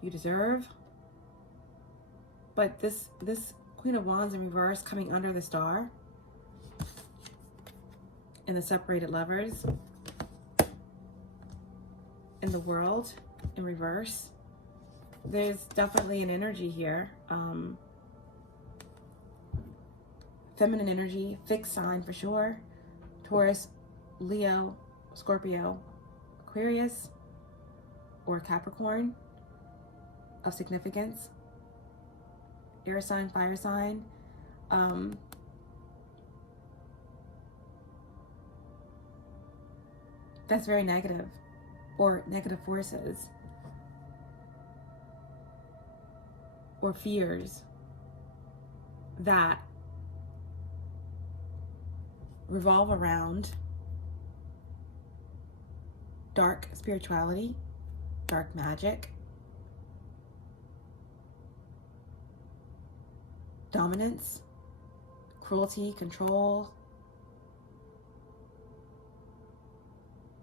you deserve. But this Queen of Wands in reverse coming under the Star and the separated lovers in the World in reverse. There's definitely an energy here. Feminine energy, fixed sign for sure. Taurus, Leo, Scorpio, Aquarius, or Capricorn of significance. Air sign, fire sign. That's very negative, or negative forces, or fears that revolve around dark spirituality, dark magic, dominance, cruelty, control,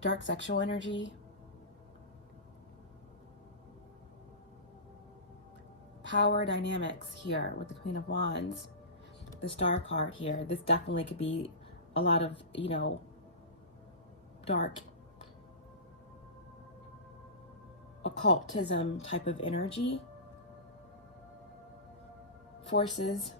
dark sexual energy, power dynamics here with the Queen of Wands, the Star card here. This definitely could be a lot of, you know, dark occultism type of energy, forces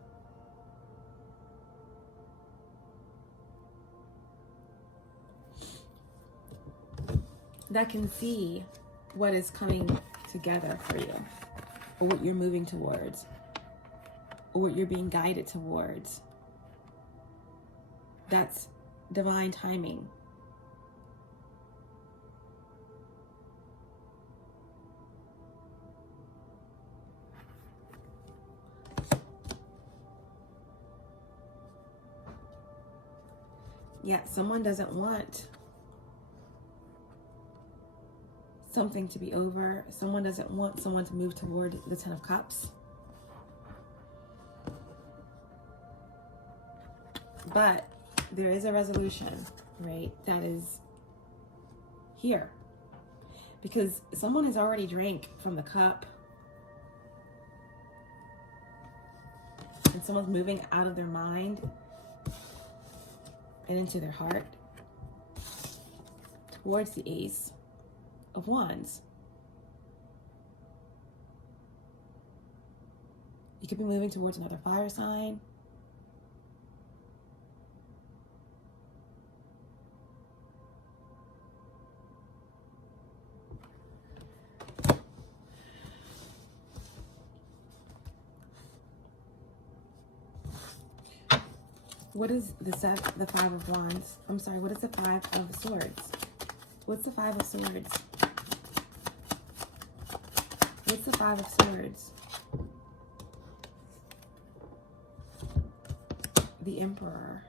that can see what is coming together for you, or what you're moving towards, or what you're being guided towards. That's divine timing. Yeah, someone doesn't want something to be over. Someone doesn't want someone to move toward the Ten of Cups. But there is a resolution, right, that is here. Because someone has already drank from the cup. And someone's moving out of their mind and into their heart towards the Ace of Wands. You could be moving towards another fire sign. What is the Five of Wands? I'm sorry, what is the Five of Swords? What's the Five of Swords? What's the Five of Swords? The Emperor.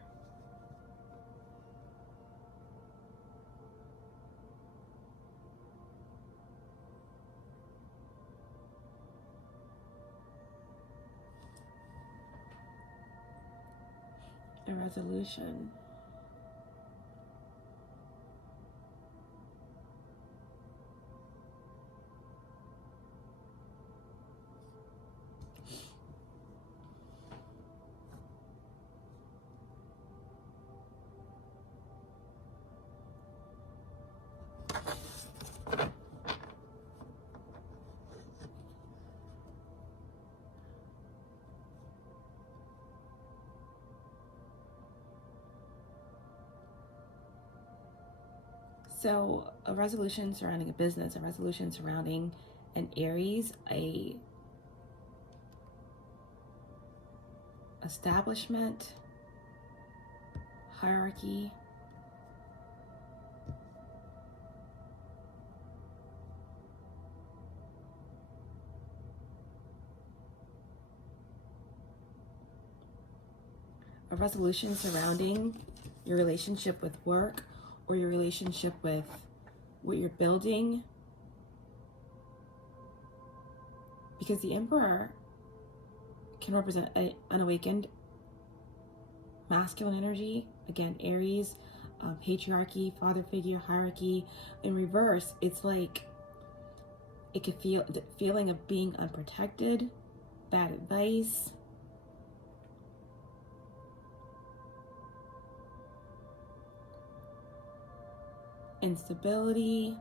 A resolution. So a resolution surrounding a business, a resolution surrounding an Aries, a establishment, hierarchy, a resolution surrounding your relationship with work, or your relationship with what you're building. Because the Emperor can represent an unawakened masculine energy. Again, Aries, patriarchy, father figure, hierarchy. In reverse, it's like it could feel the feeling of being unprotected, bad advice, instability.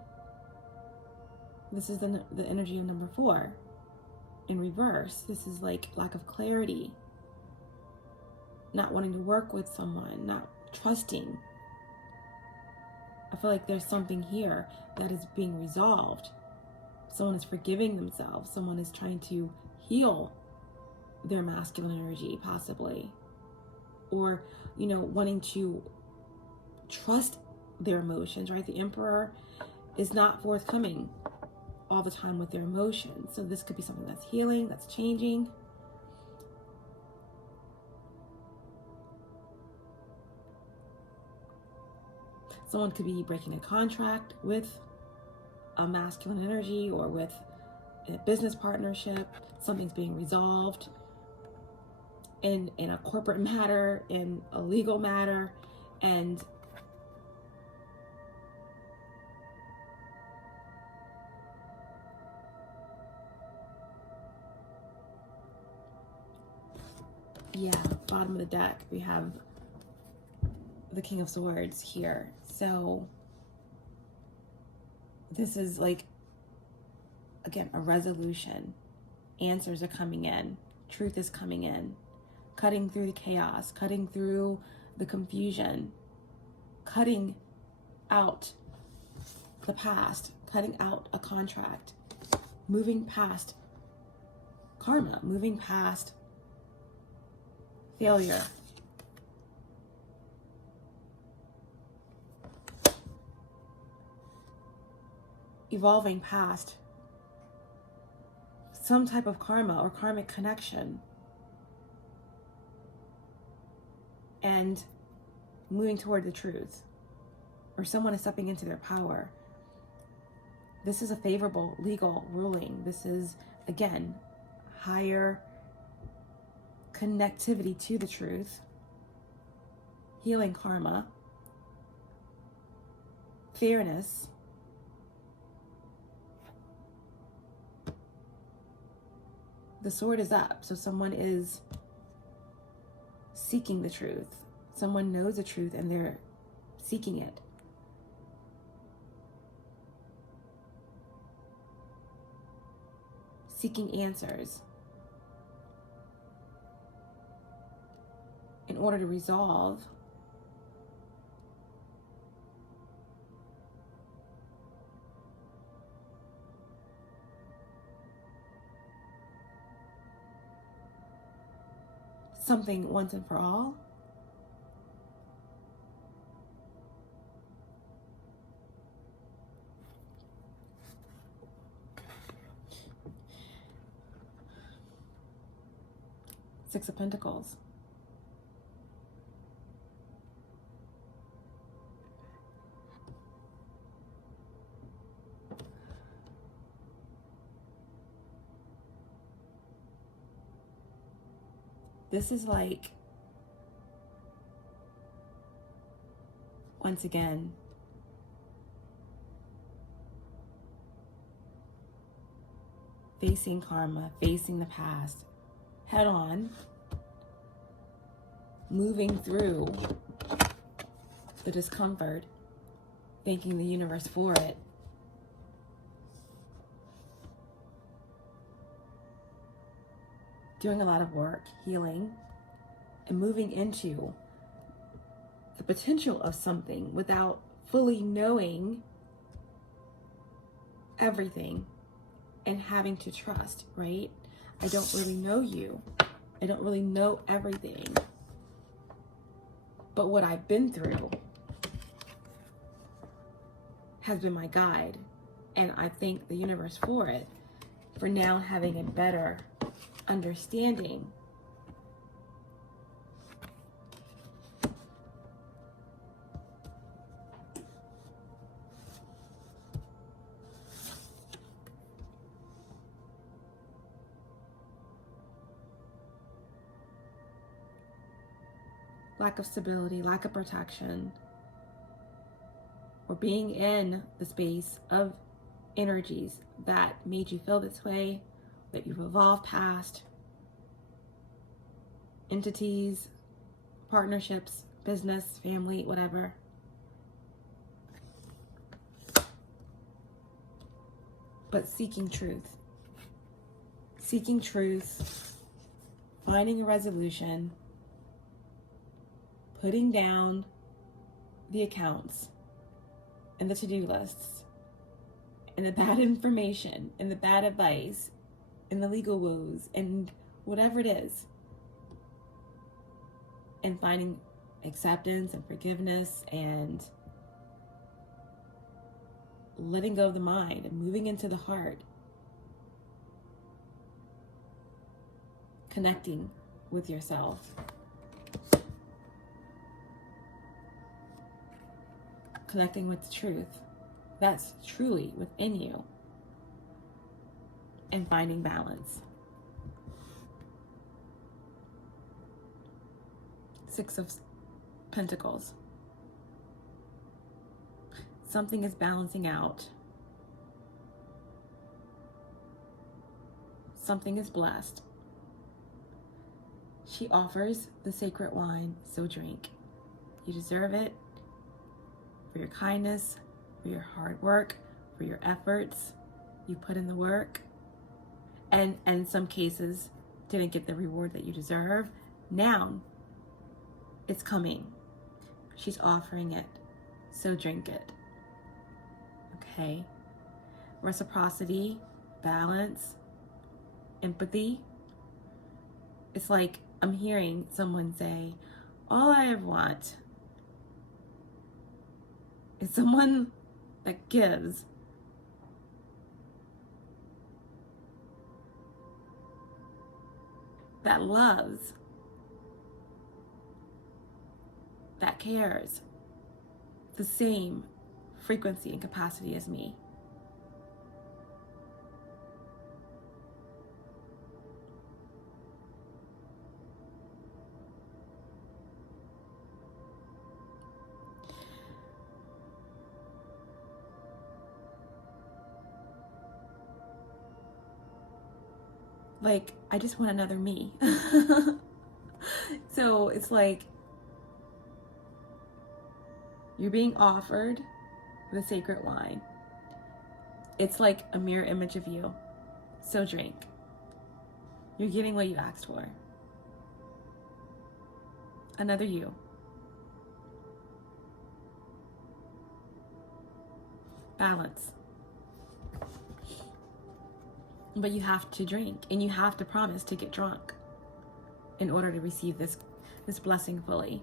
This is the energy of number 4. In reverse, this is like lack of clarity, not wanting to work with someone, not trusting. I feel like there's something here that is being resolved. Someone is forgiving themselves. Someone is trying to heal their masculine energy, possibly. Or, you know, wanting to trust their emotions, right? The Emperor is not forthcoming all the time with their emotions. So this could be something that's healing, that's changing. Someone could be breaking a contract with a masculine energy, or with a business partnership. Something's being resolved in a corporate matter, in a legal matter, and yeah, bottom of the deck, we have the King of Swords here. So this is like, again, a resolution. Answers are coming in. Truth is coming in. Cutting through the chaos, cutting through the confusion, cutting out the past, cutting out a contract, moving past karma, moving past failure. Evolving past some type of karma or karmic connection and moving toward the truth, or someone is stepping into their power. This is a favorable legal ruling. This is, again, higher connectivity to the truth, healing karma, fairness, the sword is up. So someone is seeking the truth. Someone knows the truth and they're seeking it. Seeking answers in order to resolve something once and for all. Six of Pentacles. This is like, once again, facing karma, facing the past head on, moving through the discomfort, thanking the universe for it. Doing a lot of work, healing, and moving into the potential of something without fully knowing everything and having to trust, right? I don't really know you. I don't really know everything. But what I've been through has been my guide. And I thank the universe for it, for now having a better understanding. Lack of stability, lack of protection, or being in the space of energies that made you feel this way, that you've evolved past, entities, partnerships, business, family, whatever. But seeking truth, finding a resolution, putting down the accounts and the to-do lists and the bad information and the bad advice and the legal woes and whatever it is, and finding acceptance and forgiveness and letting go of the mind and moving into the heart, connecting with yourself, connecting with the truth that's truly within you, and finding balance. Six of Pentacles. Something is balancing out. Something is blessed. She offers the sacred wine, so drink. You deserve it for your kindness, for your hard work, for your efforts. You put in the work, and in some cases didn't get the reward that you deserve. Now it's coming. She's offering it, so drink it. okay? Reciprocity, balance, empathy. It's like I'm hearing someone say, all I ever want is someone that gives, that loves, that cares, the same frequency and capacity as me. Like, I just want another me. So it's like you're being offered the sacred wine. It's like a mirror image of you. So drink. You're getting what you asked for. Another you. Balance. But you have to drink, and you have to promise to get drunk in order to receive this blessing fully.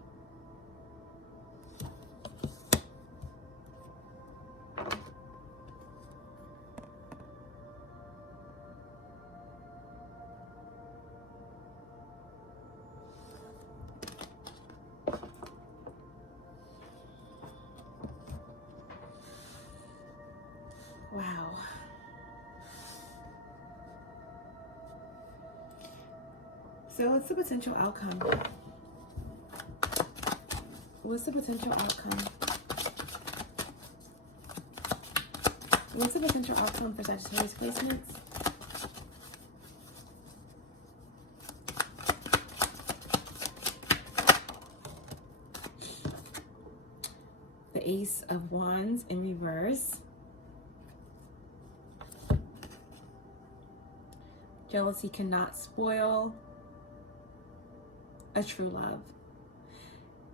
Wow. So what's the potential outcome? What's the potential outcome? What's the potential outcome for Sagittarius placements? The Ace of Wands in reverse. Jealousy cannot spoil a true love.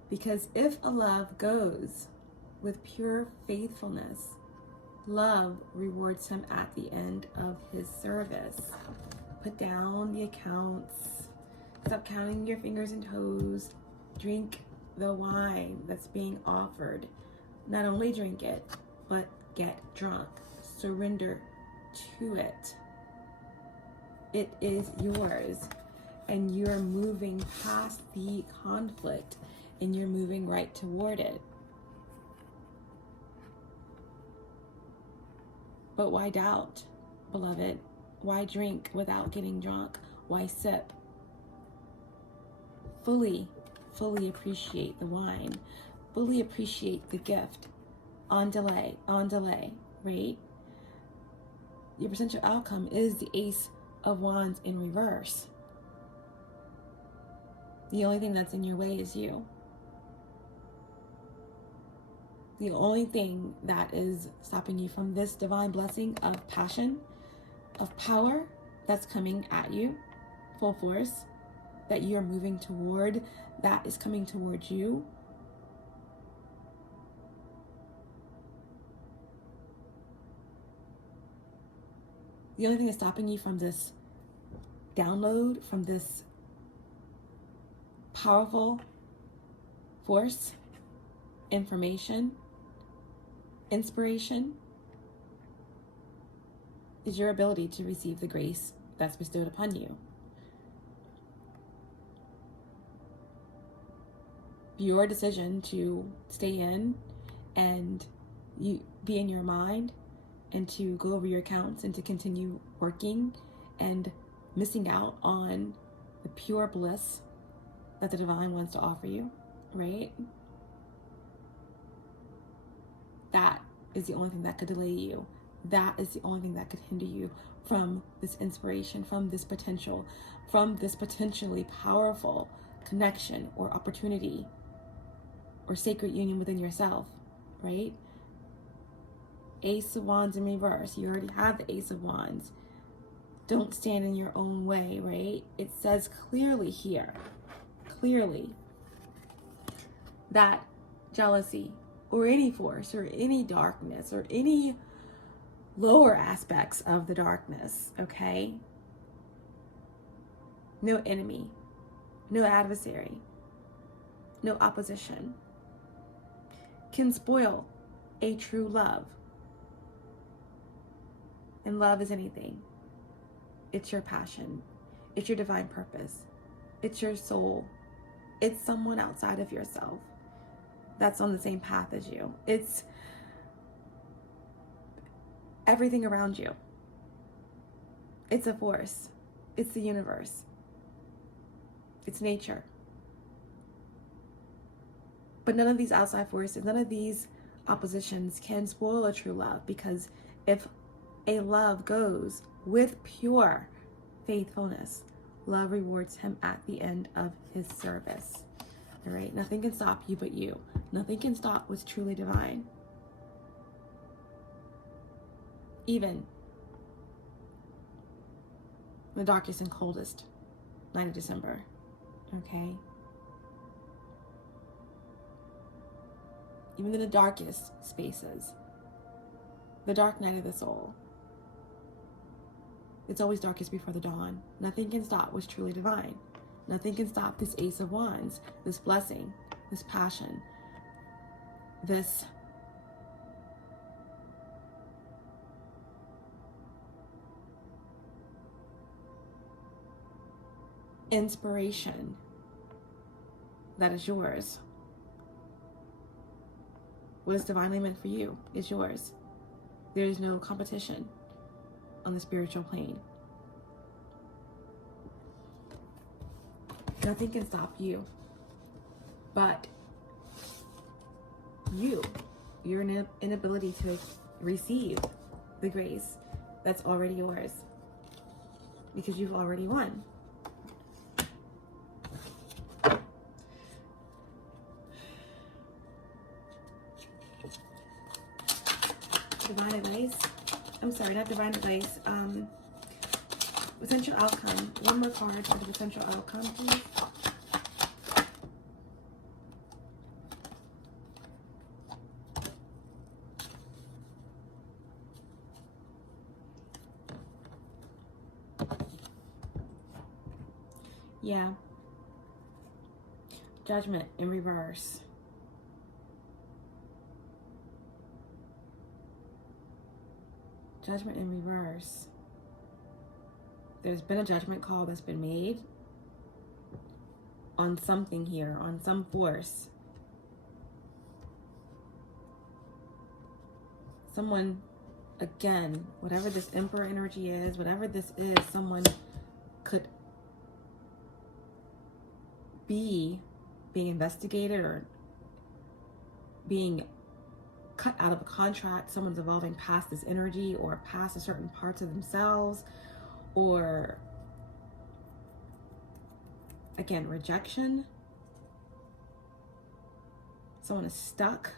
Because if a love goes with pure faithfulness, love rewards him at the end of his service. Put down the accounts. Stop counting your fingers and toes. Drink the wine that's being offered. Not only drink it, but get drunk. Surrender to it. It is yours. And you're moving past the conflict, and you're moving right toward it. But why doubt, beloved? Why drink without getting drunk? Why sip? Fully appreciate the wine. Fully appreciate the gift. On delay, right? Your potential outcome is the Ace of Wands in reverse. The only thing that's in your way is you. The only thing that is stopping you from this divine blessing of passion, of power that's coming at you, full force, that you're moving toward, that is coming towards you. The only thing that's stopping you from this download, from this powerful force, information, inspiration, is your ability to receive the grace that's bestowed upon you. Your decision to stay in and you be in your mind and to go over your accounts and to continue working and missing out on the pure bliss that the divine wants to offer you, right? That is the only thing that could delay you. That is the only thing that could hinder you from this inspiration, from this potential, from this potentially powerful connection or opportunity or sacred union within yourself, right? Ace of Wands in reverse. You already have the Ace of Wands. Don't stand in your own way, right? It says clearly here, that jealousy or any force or any darkness or any lower aspects of the darkness, okay? No enemy, no adversary, no opposition can spoil a true love. And love is anything. It's your passion. It's your divine purpose. It's your soul. It's someone outside of yourself that's on the same path as you. It's everything around you. It's a force. It's the universe. It's nature. But none of these outside forces, none of these oppositions can spoil a true love, because if a love goes with pure faithfulness, love rewards him at the end of his service. All right? Nothing can stop you but you. Nothing can stop what's truly divine. Even the darkest and coldest night of December. Okay? Even in the darkest spaces, the dark night of the soul, it's always darkest before the dawn. Nothing can stop what's truly divine. Nothing can stop this Ace of Wands, this blessing, this passion, this inspiration that is yours. What is divinely meant for you is yours. There is no competition on the spiritual plane. Nothing can stop you but your inability to receive the grace that's already yours, because you've already won. Divine advice. I'm sorry, not divine advice. Potential outcome. One more card for the potential outcome, please. Yeah. Judgment in reverse. Judgment in reverse. There's been a judgment call that's been made on something here, on some force. Someone, again, whatever this Emperor energy is, whatever this is, someone could be being investigated or being cut out of a contract. Someone's evolving past this energy or past a certain parts of themselves, or again, rejection. Someone is stuck.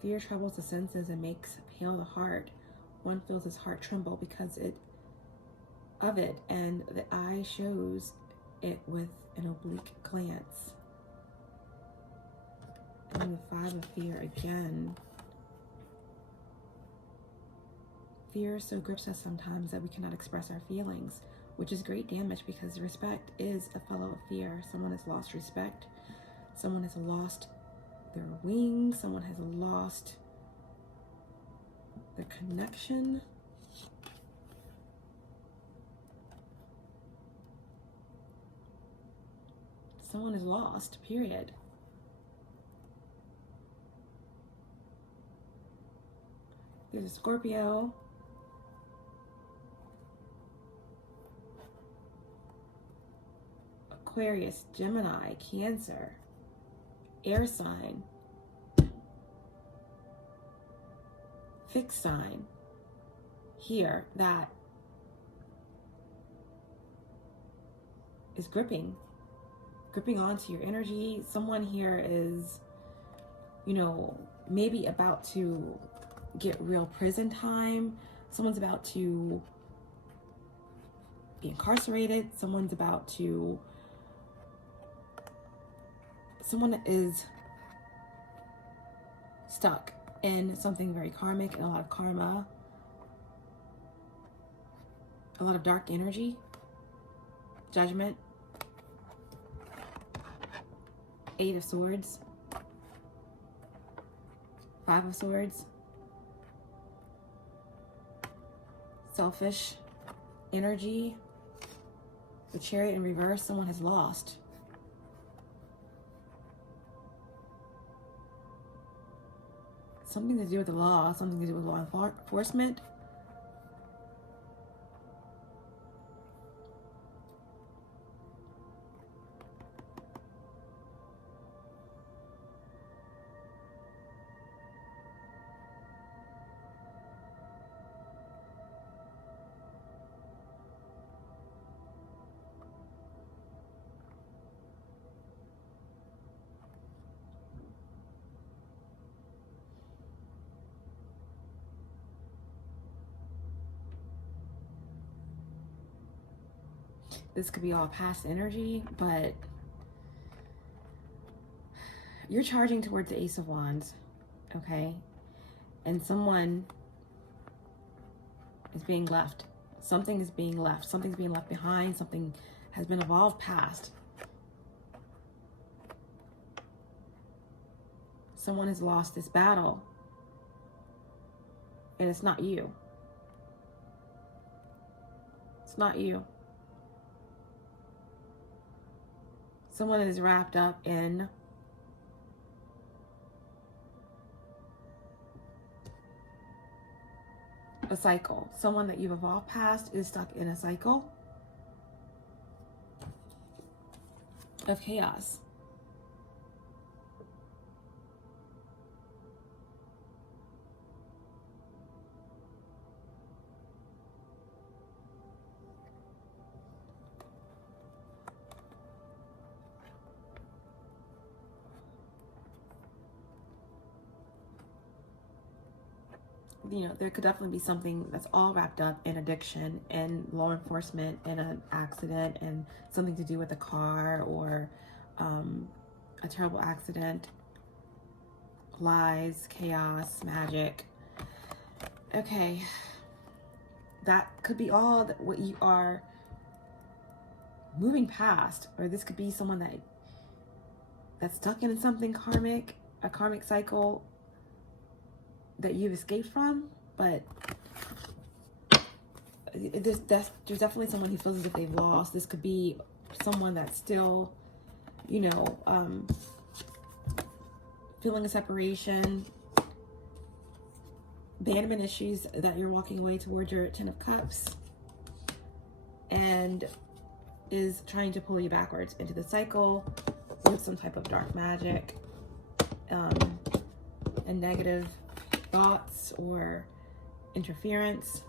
Fear troubles the senses and makes pale the heart. One feels his heart tremble because of it, and the eye shows it with an oblique glance. And the 5 of fear again. Fear so grips us sometimes that we cannot express our feelings, which is great damage, because respect is a fellow of fear. Someone has lost respect. Someone has lost their wings. Someone has lost their connection. Someone is lost, period. There's a Scorpio. Aquarius, Gemini, Cancer, air sign, fixed sign here that is gripping onto your energy. Someone here is, maybe about to get real prison time. Someone's about to be incarcerated. Someone is stuck in something very karmic and a lot of karma, a lot of dark energy, judgment, 8 of Swords, 5 of Swords, selfish energy, the Chariot in reverse. Someone has lost. Something to do with the law, something to do with law enforcement. This could be all past energy, but you're charging towards the Ace of Wands, okay? And someone is being left. Something is being left. Something's being left behind. Something has been evolved past. Someone has lost this battle. And it's not you. It's not you. Someone is wrapped up in a cycle. Someone that you've evolved past is stuck in a cycle of chaos. You know, there could definitely be something that's all wrapped up in addiction and law enforcement and an accident and something to do with a car or a terrible accident, lies, chaos, magic. Okay, that could be all that what you are moving past, or this could be someone that's stuck in something karmic, a karmic cycle that you've escaped from, but there's definitely someone who feels as if they've lost. This could be someone that's still, you know, feeling a separation, abandonment issues, that you're walking away towards your 10 of Cups and is trying to pull you backwards into the cycle with some type of dark magic and negative thoughts or interference.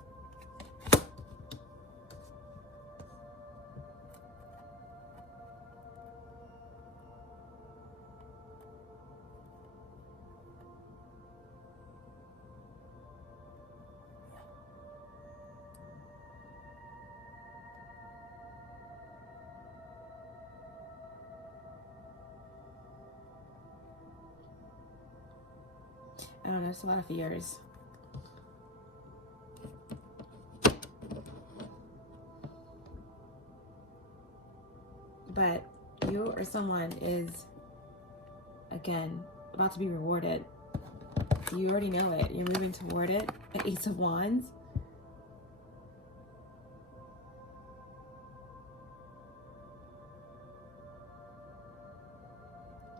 I don't know, it's a lot of fears. But you or someone is, again, about to be rewarded. You already know it. You're moving toward it. The Ace of Wands.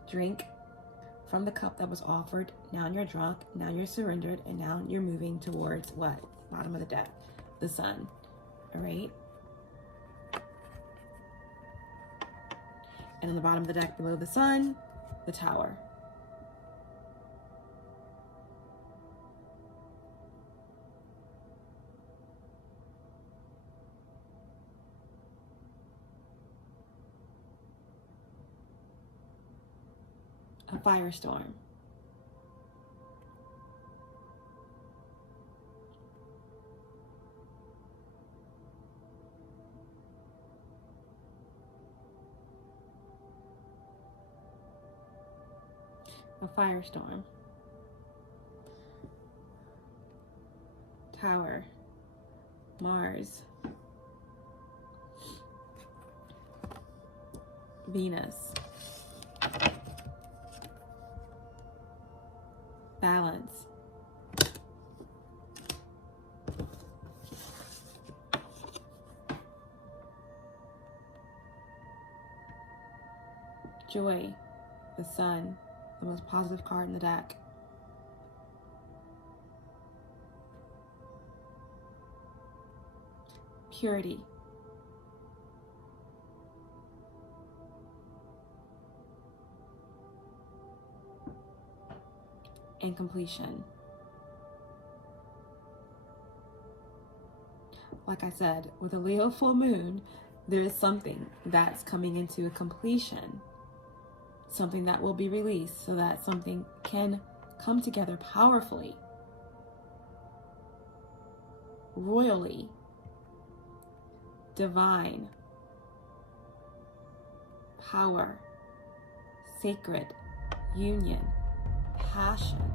Drink from the cup that was offered. Now you're drunk. Now you're surrendered. And now you're moving towards what? Bottom of the deck. The Sun. All right? And on the bottom of the deck below the Sun, the Tower. A firestorm. a firestorm. Tower, Mars, Venus, balance, joy, the Sun, the most positive card in the deck. Purity, and completion. Like I said, with a Leo full moon, there is something that's coming into a completion, something that will be released so that something can come together powerfully, royally, divine, power, sacred, union, passion,